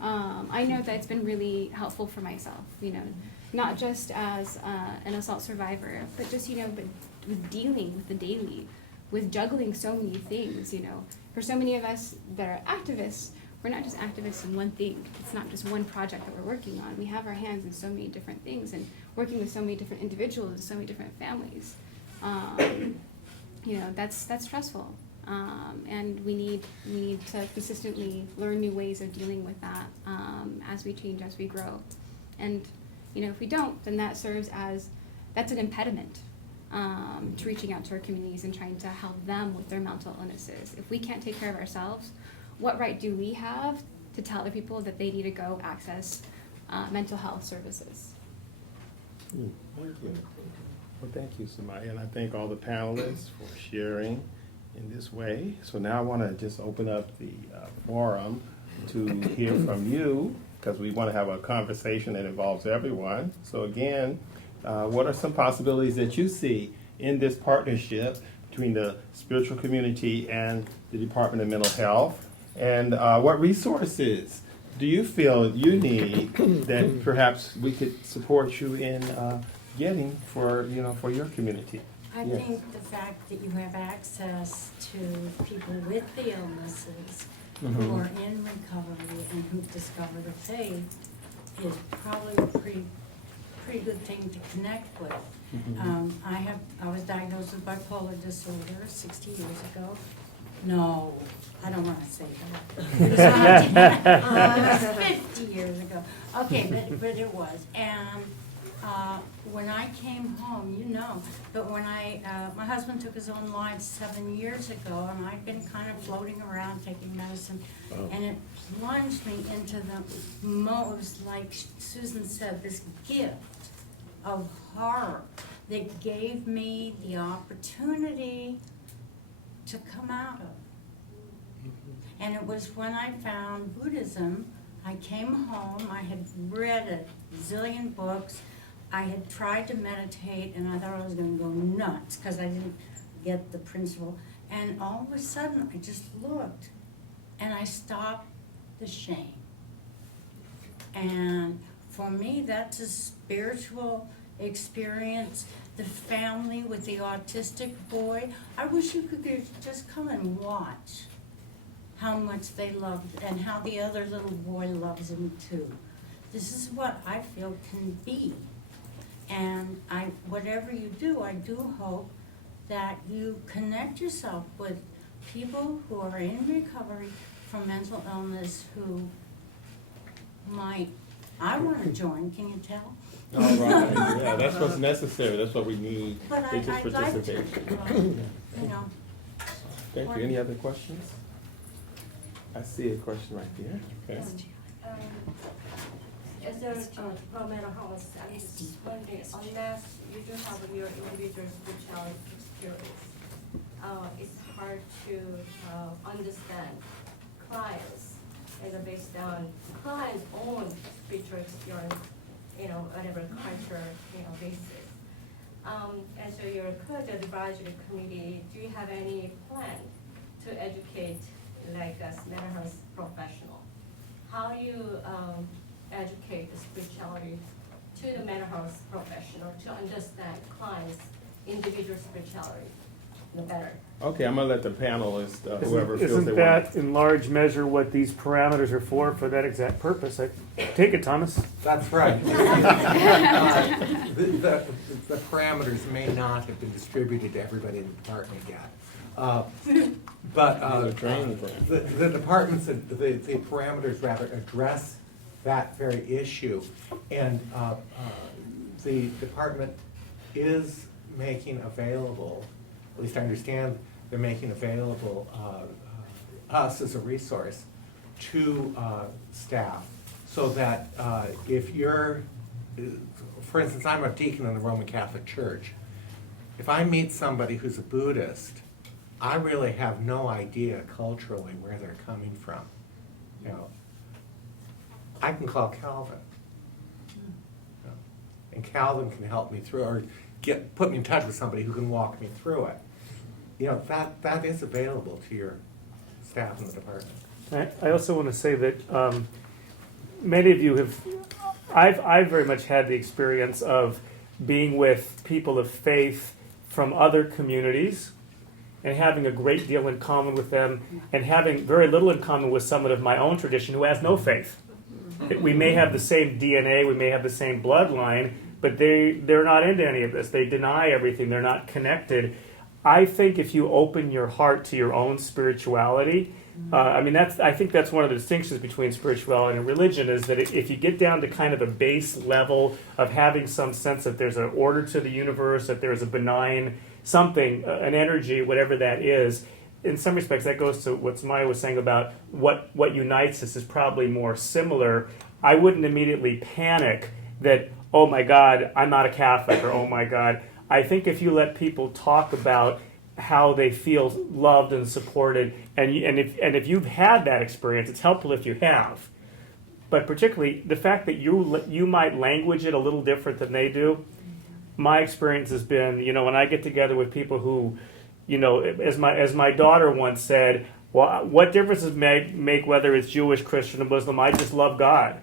I know that it's been really helpful for myself, you know, not just as an assault survivor, but just, you know, but with dealing with the daily, with juggling so many things, you know. For so many of us that are activists, we're not just activists in one thing. It's not just one project that we're working on. We have our hands in so many different things and working with so many different individuals and so many different families. You know, that's stressful. And we need to consistently learn new ways of dealing with that as we change, as we grow. And, you know, if we don't, then that's an impediment to reaching out to our communities and trying to help them with their mental illnesses. If we can't take care of ourselves, what right do we have to tell other people that they need to go access mental health services? Thank you. Well, thank you, Samaya, and I thank all the panelists for sharing in this way. So now I want to just open up the forum to hear from you, because we want to have a conversation that involves everyone. So again, what are some possibilities that you see in this partnership between the spiritual community and the Department of Mental Health? And what resources do you feel you need that perhaps we could support you in getting for your community? I Yes. think the fact that you have access to people with the illnesses who are in recovery and who've discovered a faith is probably a pretty good thing to connect with. I was diagnosed with bipolar disorder 60 years ago. No, I don't want to say that. It was 50 years ago. Okay, but it was. And when I came home, you know, but when my husband took his own life 7 years ago, and I've been kind of floating around taking medicine, and it plunged me into the most, like Susan said, this gift of horror that gave me the opportunity to come out of. And it was when I found Buddhism, I came home, I had read a zillion books, I had tried to meditate, and I thought I was going to go nuts because I didn't get the principle. And all of a sudden, I just looked, and I stopped the shame. And for me, that's a spiritual experience. The family with the autistic boy, I wish you could just come and watch how much they love, and how the other little boy loves him too. This is what I feel can be. And whatever you do, I do hope that you connect yourself with people who are in recovery from mental illness who might, I want to join, can you tell? All right, yeah, that's what's necessary, that's what we need, But is just I'd like to, participation. you know. Thank you. Any other questions? I see a question right there. Okay. As a Department of Health, I'm just wondering, unless you do have your individual spiritual experience, it's hard to understand clients as based on clients' own spiritual experience, you know, whatever culture, you know, basis. And so your current advisory committee, do you have any plan to educate like a mental health professional? How you educate the spirituality to the mental health professional to understand clients' individual spirituality, the better. Okay, I'm gonna let the panelists, whoever feels Isn't they that want. in large measure what these parameters are for that exact purpose? Take it, Thomas. That's right. The parameters may not have been distributed to everybody in the department yet. But the departments, the parameters rather address that very issue. And the department is making available, at least I understand they're making available us as a resource to staff, so that if you're, for instance, I'm a deacon in the Roman Catholic Church. If I meet somebody who's a Buddhist, I really have no idea culturally where they're coming from. You know, I can call Calvin, you know, and Calvin can help me through, or put me in touch with somebody who can walk me through it. You know, that is available to your staff in the department. I also want to say that many of you have, I've very much had the experience of being with people of faith from other communities and having a great deal in common with them, and having very little in common with someone of my own tradition who has no faith. We may have the same DNA, we may have the same bloodline, but they're not into any of this. They deny everything, they're not connected. I think if you open your heart to your own spirituality, I think that's one of the distinctions between spirituality and religion, is that if you get down to kind of the base level of having some sense that there's an order to the universe, that there's a benign something, an energy, whatever that is, in some respects that goes to what Maya was saying about what unites us is probably more similar. I wouldn't immediately panic that, oh my God, I'm not a Catholic, or oh my God. I think if you let people talk about how they feel loved and supported, and if you've had that experience, it's helpful if you have. But particularly the fact that you might language it a little different than they do. My experience has been, when I get together with people who, as my daughter once said, well, what difference does it make whether it's Jewish, Christian, or Muslim? I just love God.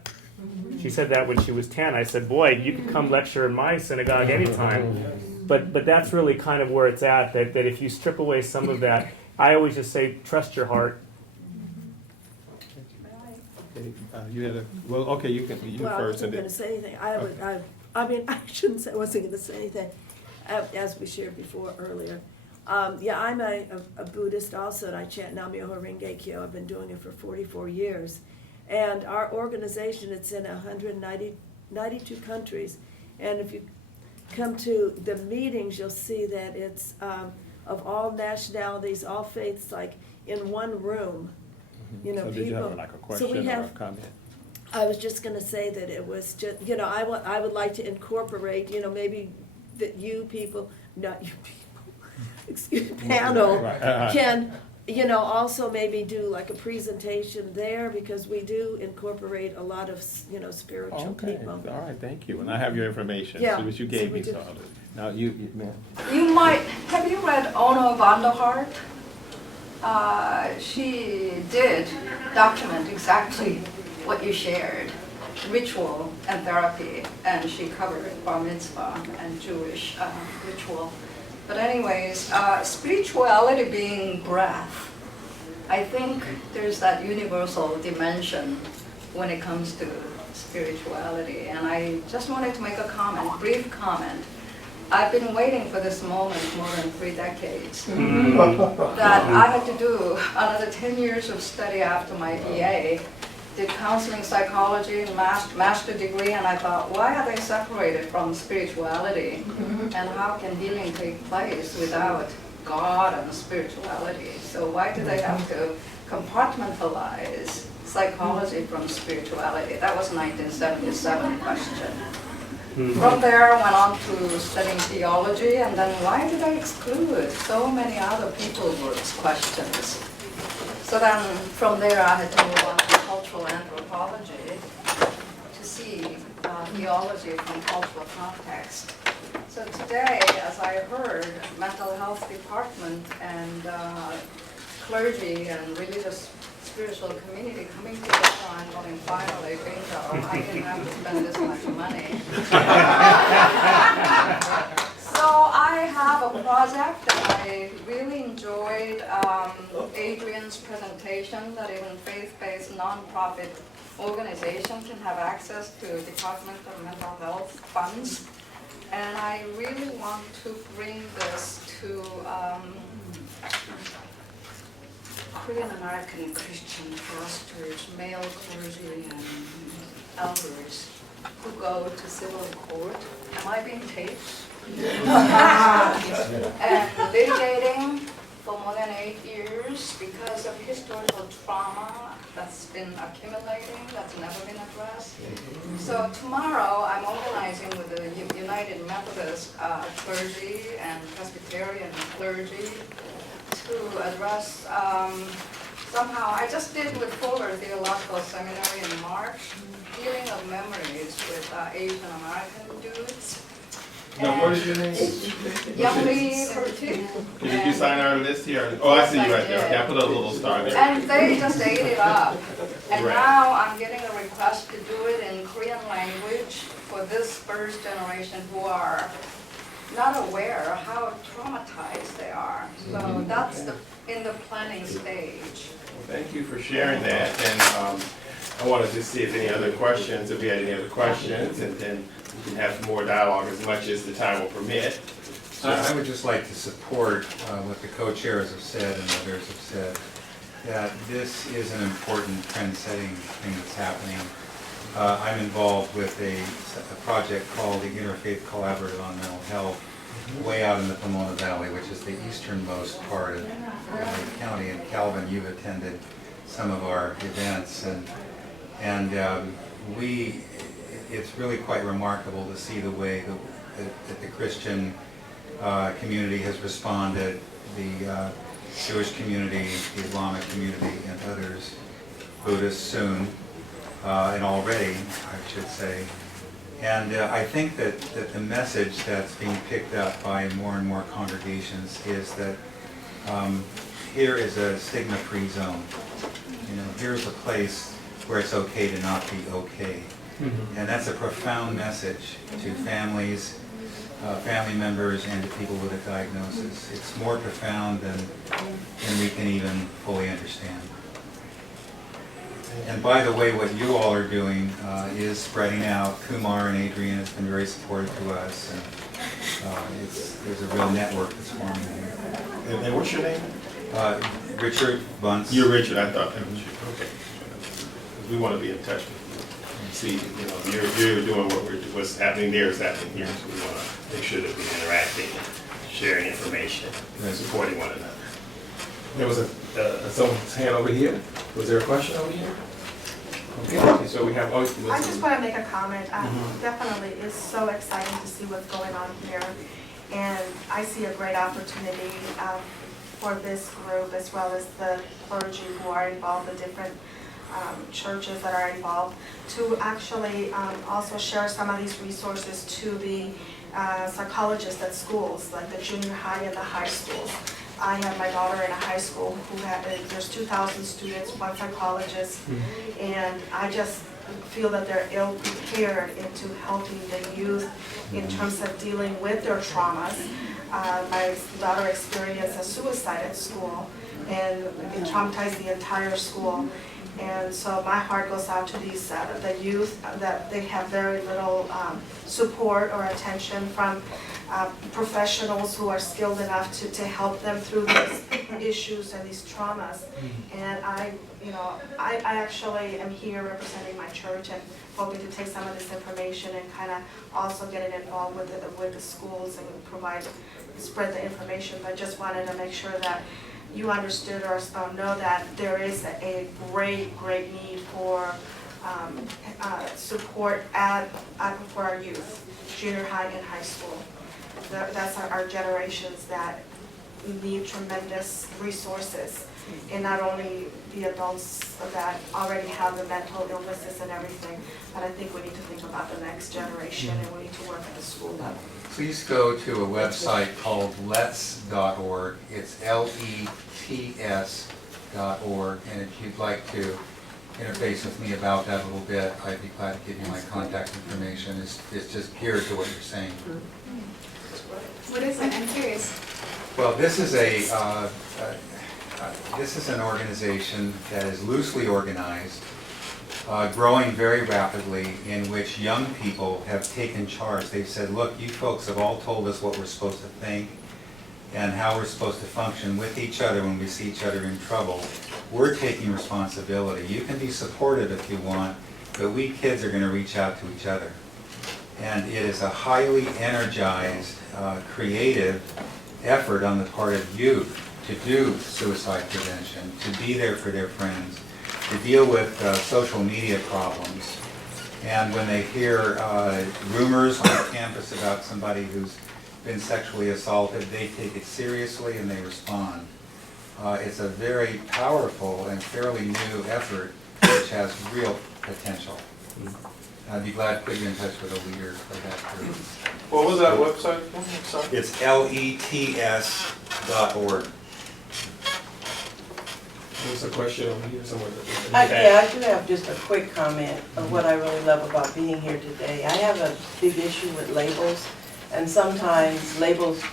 She said that when she was 10. I said, boy, you could come lecture in my synagogue anytime. But that's really kind of where it's at, that if you strip away some of that, I always just say, trust your heart. You had you can, you Well, I first. wasn't going to say anything. I shouldn't say, I wasn't going to say anything, as we shared before earlier. I'm a Buddhist also, and I chant Nam-myoho Renge Kyo. I've been doing it for 44 years. And our organization, it's in 192 countries. And if you come to the meetings, you'll see that it's of all nationalities, all faiths, like in one room. So did you have like a question or a comment? I was just going to say that it was just, I would like to incorporate, maybe that you people, not you people, excuse me, panel, Right. can, also maybe do like a presentation there, because we do incorporate a lot of, spiritual Okay, people. all right, thank you. And I have your information, Yeah, so which you so gave we me. do. So now ma'am. Have you read Ono van der Hart? She did document exactly what you shared, ritual and therapy, and she covered bar mitzvah and Jewish ritual. But anyways, spirituality being breath, I think there's that universal dimension when it comes to spirituality. And I just wanted to make a comment, brief comment. I've been waiting for this moment more than 3 decades. That I had to do another 10 years of study after my BA, did counseling psychology, master degree, and I thought, why are they separated from spirituality? And how can healing take place without God and spirituality? So why do they have to compartmentalize psychology from spirituality? That was 1977 question. From there, I went on to studying theology, and then why did I exclude so many other people groups questions? So then, from there, I had to move on to cultural anthropology to see theology from cultural context. So today, as I heard, mental health department and clergy and religious spiritual community coming together, I'm going, finally, bingo, I didn't have to spend this much money. So I have a project that I really enjoyed, Adrian's presentation, that even faith-based nonprofit organizations can have access to Department of Mental Health funds. And I really want to bring this to Korean American Christian pastors, male clergy, and elders who go to civil court. Am I being taped? And litigating for more than 8 years because of historical trauma that's been accumulating, that's never been addressed. So tomorrow I'm organizing with the United Methodist clergy and Presbyterian clergy to address somehow, I just did with Fuller Theological Seminary in March, healing of memories with Asian American dudes. Now, what is your name? Young Lee Curti. Did you sign our list here? Oh, I see you right there. Okay, I put a little star there. And they just ate it up. And Right. now I'm getting a request to do it in Korean language for this first generation who are not aware how traumatized they are. So that's in the planning stage. Thank you for sharing that, and I wanted to see if any other questions, if we had any other questions, and then we can have some more dialogue as much as the time will permit. I would just like to support what the co-chairs have said and others have said, that this is an important trend-setting thing that's happening. I'm involved with a project called the Interfaith Collaborative on Mental Health, way out in the Pomona Valley, which is the easternmost part of the county. And Calvin, you've attended some of our events, and it's really quite remarkable to see the way that the Christian community has responded, the Jewish community, the Islamic community, and others, Buddhists soon, and already, I should say. And I think that the message that's being picked up by more and more congregations is that here is a stigma-free zone. You know, here's a place where it's okay to not be okay. And that's a profound message to families, family members, and to people with a diagnosis. It's more profound than we can even fully understand. And by the way, what you all are doing is spreading out. Kumar and Adrian has been very supportive to us, and there's a real network that's forming here. And what's your name? Richard Bunce. You're Richard, I thought that was you. Okay. We want to be in touch with you. See, you know, you're doing what's happening there is happening here, so we want to make sure that we're interacting, sharing information, and supporting one another. There was someone's hand over here. Was there a question over here? Okay, so we have. I just want to make a comment. Definitely, it's so exciting to see what's going on here, and I see a great opportunity for this group as well as the clergy who are involved, the different churches that are involved, to actually also share some of these resources to the psychologists at schools, like the junior high and the high schools. I have my daughter in a high school who there's 2,000 students, one psychologist, and I just feel that they're ill-prepared into helping the youth in terms of dealing with their traumas. My daughter experienced a suicide at school, and it traumatized the entire school. And so my heart goes out to these the youth that they have very little support or attention from professionals who are skilled enough to help them through these issues and these traumas. And I actually am here representing my church and hoping to take some of this information and kind of also get it involved with the schools and spread the information. But just wanted to make sure that you understood or know that there is a great need for support for our youth, junior high and high school. That's our generations that need tremendous resources, and not only the adults that already have the mental illnesses and everything, but I think we need to think about the next generation, and we need to work at the school level. Please go to a website called lets.org. It's LETS.org, and if you'd like to interface with me about that a little bit, I'd be glad to give you my contact information. It's just geared to what you're saying. What is it? I'm curious. Well, this is an organization that is loosely organized, growing very rapidly, in which young people have taken charge. They've said, look, you folks have all told us what we're supposed to think and how we're supposed to function with each other when we see each other in trouble. We're taking responsibility. You can be supportive if you want, but we kids are going to reach out to each other. And it is a highly energized, creative effort on the part of youth to do suicide prevention, to be there for their friends, to deal with social media problems. And when they hear rumors on campus about somebody who's been sexually assaulted, they take it seriously and they respond. It's a very powerful and fairly new effort which has real potential. I'd be glad to put you in touch with a leader for that group. What was that website again? Sorry. It's lets.org. There's a question over here somewhere. Yeah, I do have just a quick comment of what I really love about being here today. I have a big issue with labels, and sometimes labels,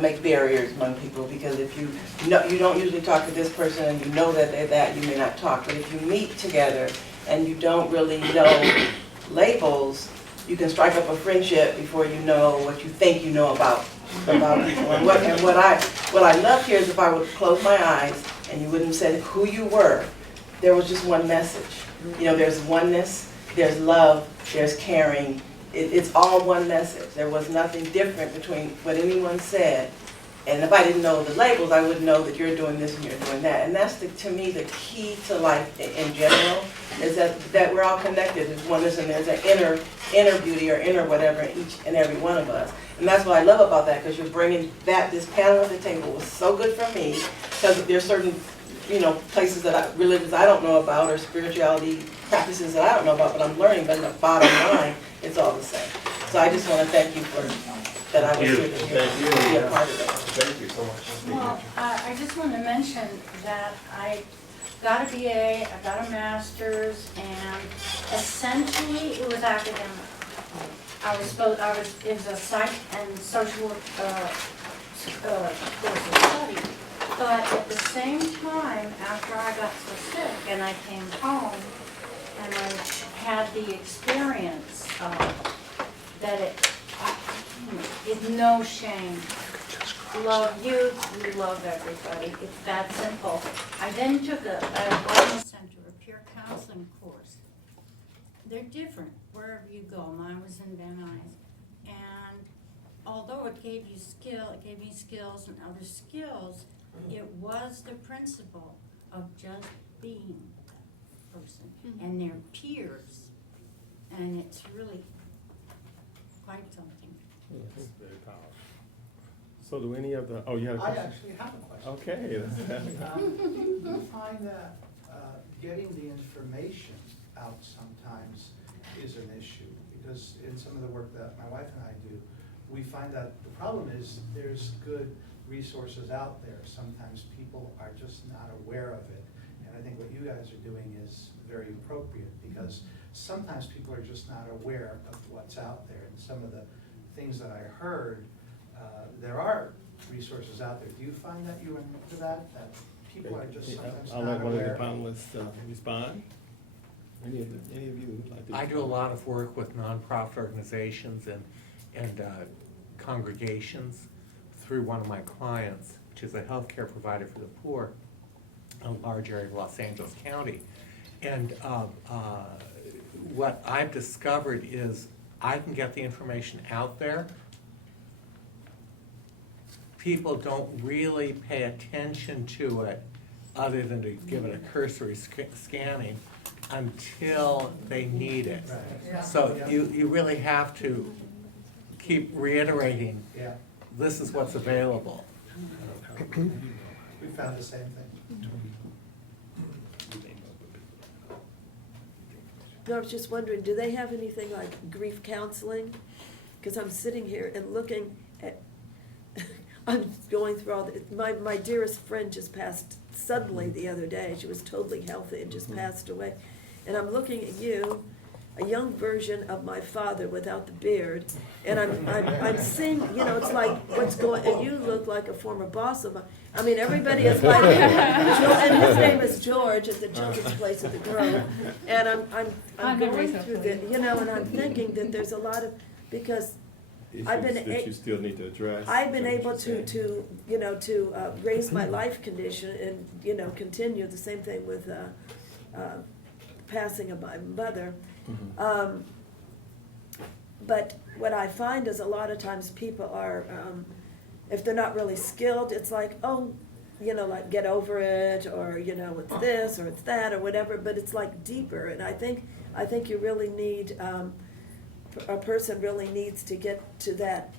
make barriers among people, because if you don't usually talk to this person and you know that they're that, you may not talk. But if you meet together and you don't really know labels, you can strike up a friendship before you know what you think you know about people. And what I love here is if I would close my eyes and you wouldn't have said who you were, there was just one message. There's oneness, there's love, there's caring. It's all one message. There was nothing different between what anyone said. And if I didn't know the labels, I wouldn't know that you're doing this and you're doing that. And that's, to me, the key to life in general, is that we're all connected. There's oneness and there's an inner beauty or inner whatever in each and every one of us. And that's what I love about that, because you're bringing this panel at the table was so good for me, because there's certain places religions I don't know about, or spirituality practices that I don't know about, but I'm learning. But in the bottom line, it's all the same. So I just want to thank you for that. I was here to be a part of it. Thank you so much. Well, I just want to mention that I got a BA, I got a master's, and essentially it was academic. It was a psych and social work course of study. But at the same time, after I got so sick and I came home and I had the experience that it's no shame. Love you, we love everybody. It's that simple. I then took a wellness center, a peer counseling course. They're different wherever you go. Mine was in Van Nuys. And although it gave me skills and other skills, it was the principle of just being that person and their peers. And it's really quite something. That's very powerful. So do any of the, you have a I question? actually have a question. Okay. Do you find that getting the information out sometimes is an issue? Because in some of the work that my wife and I do, we find that the problem is there's good resources out there. Sometimes people are just not aware of it. And I think what you guys are doing is very appropriate, because sometimes people are just not aware of what's out there. And some of the things that I heard, there are resources out there. Do you find that you run into that people are just sometimes I'll not let one of the aware? panelists respond. Any of you would like to? I do a lot of work with nonprofit organizations and congregations through one of my clients, which is a healthcare provider for the poor in a large area of Los Angeles County. And what I've discovered is I can get the information out there. People don't really pay attention to it other than to give it a cursory scanning until they need it. Right. So you really have to keep reiterating, Yeah, this is what's available. we found the same thing. No, I was just wondering, do they have anything like grief counseling? Because I'm sitting here and looking at, I'm going through all my dearest friend just passed suddenly the other day. She was totally healthy and just passed away. and I'm looking at you, a young version of my father without the beard, and I'm seeing, you know, it's like what's going, and you look like a former boss of mine. I mean, everybody is like, and his name is George at the children's place at the Grove, and I'm going through the, you know, and I'm thinking that there's a lot of, because I've been That you still need to address. I've been able to you know, to raise my life condition and, you know, continue the same thing with passing of my mother. But what I find is a lot of times people are, if they're not really skilled, it's like, oh, you know, like get over it, or, you know, it's this or it's that or whatever, but it's like deeper. And I think you really need, a person really needs to get to that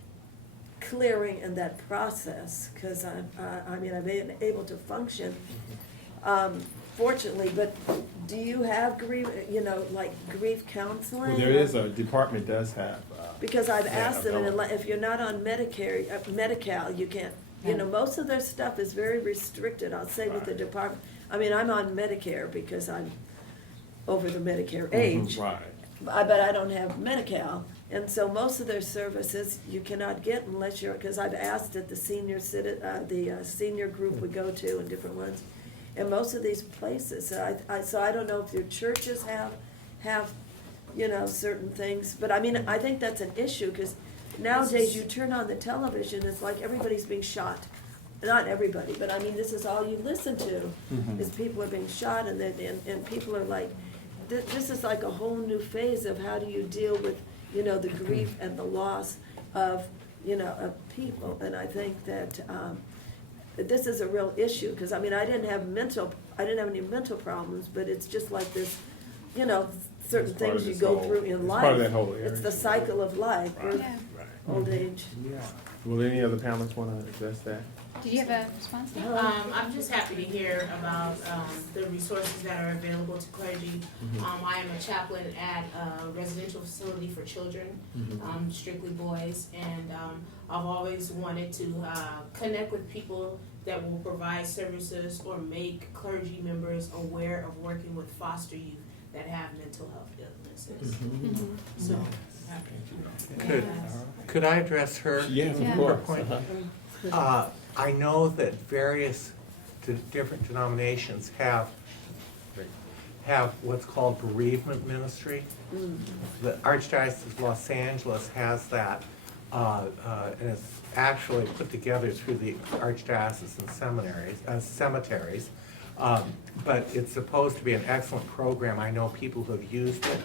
clearing and that process, because I mean, I've been able to function, fortunately, but do you have grief, you know, like grief counseling? Well, there is a department does have. Because I've Yeah, asked them, and if you're not on Medicare, Medi-Cal, you can't, you know, most of their stuff is very restricted, I'll say, with the department. I mean, I'm on Medicare because I'm over the Medicare age. Right. But I don't have Medi-Cal, and so most of their services you cannot get unless you're, because I've asked at the senior senior group we go to and different ones, and most of these places, so I don't know if your churches have, you know, certain things, but I mean, I think that's an issue, because nowadays you turn on the television, it's like everybody's being shot. Not everybody, but I mean, this is all you listen to, is people are being shot, and people are like, this is like a whole new phase of how do you deal with, you know, the grief and the loss of, you know, of people. And I think that this is a real issue, because I mean, I didn't have any mental problems, but it's just like this, you know, certain It's part of things you this go whole- through in it's life. part of that whole area. It's the cycle of life, birth, Yeah. old age. Yeah. Will any other panelists want to address that? Did you have a response? I'm just happy to hear about the resources that are available to clergy. I am a chaplain at a residential facility for children, strictly boys, and I've always wanted to connect with people that will provide services or make clergy members aware of working with foster youth that have mental health illnesses. So, Could I address her? Yes, of Yeah. course. Point? I know that various different denominations have what's called bereavement ministry. The Archdiocese of Los Angeles has that, and it's actually put together through the Archdiocesan cemeteries. But it's supposed to be an excellent program. I know people who have used it,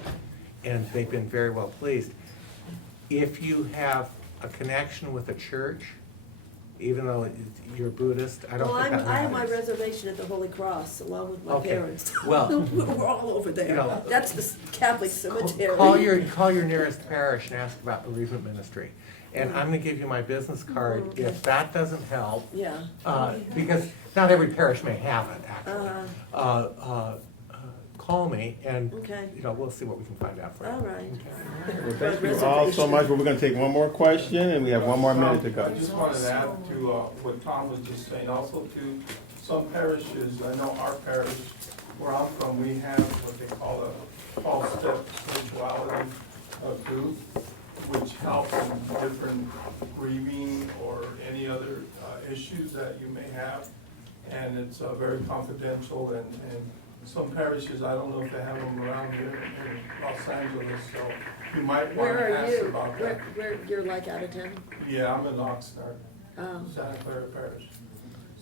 and they've been very well pleased. If you have a connection with a church, even though you're Buddhist, I don't Well, think that I have my matters. reservation at the Holy Cross, along with my Okay. parents. Well, We're all over there. you know, That's the Catholic cemetery. call your nearest parish and ask about bereavement ministry. And I'm gonna give you my business card. Okay. If that doesn't help, Yeah. because not every parish may have it, actually. Call me and, Okay. you know, we'll see what we can find out for you. All right. Well, thank you all so much. We're going to take one more question, and we have one more minute to I go. just wanted to add to what Tom was just saying, also to some parishes, I know our parish, where I'm from, we have what they call a 12-step spirituality group, which helps in different grieving or any other issues that you may have. And it's very confidential, and some parishes, I don't know if they have them around here in Los Angeles, so you might want Where to are ask you? about that. Where, you're like out of town? Yeah, I'm in Oxnard, Santa Clara Parish.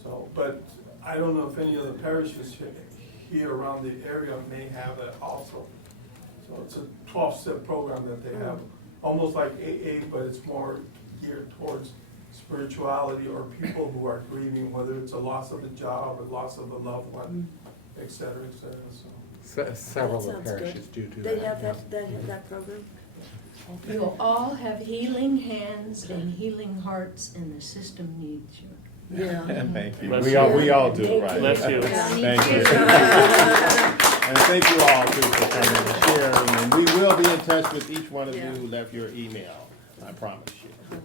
So, but I don't know if any of the parishes here around the area may have that also. So it's a 12-step program that they have, almost like AA, but it's more geared towards spirituality or people who are grieving, whether it's a loss of a job, a loss of a loved one, et cetera, so. Several That of sounds the good. parishes do that. They have yeah. that program? You all have healing hands and healing hearts, and the system needs you. Yeah. Thank you. Bless We you. all do, right? Bless you. Thank you. And thank you all too for coming and sharing. And we will be in touch with each one of you who left your email. I promise you.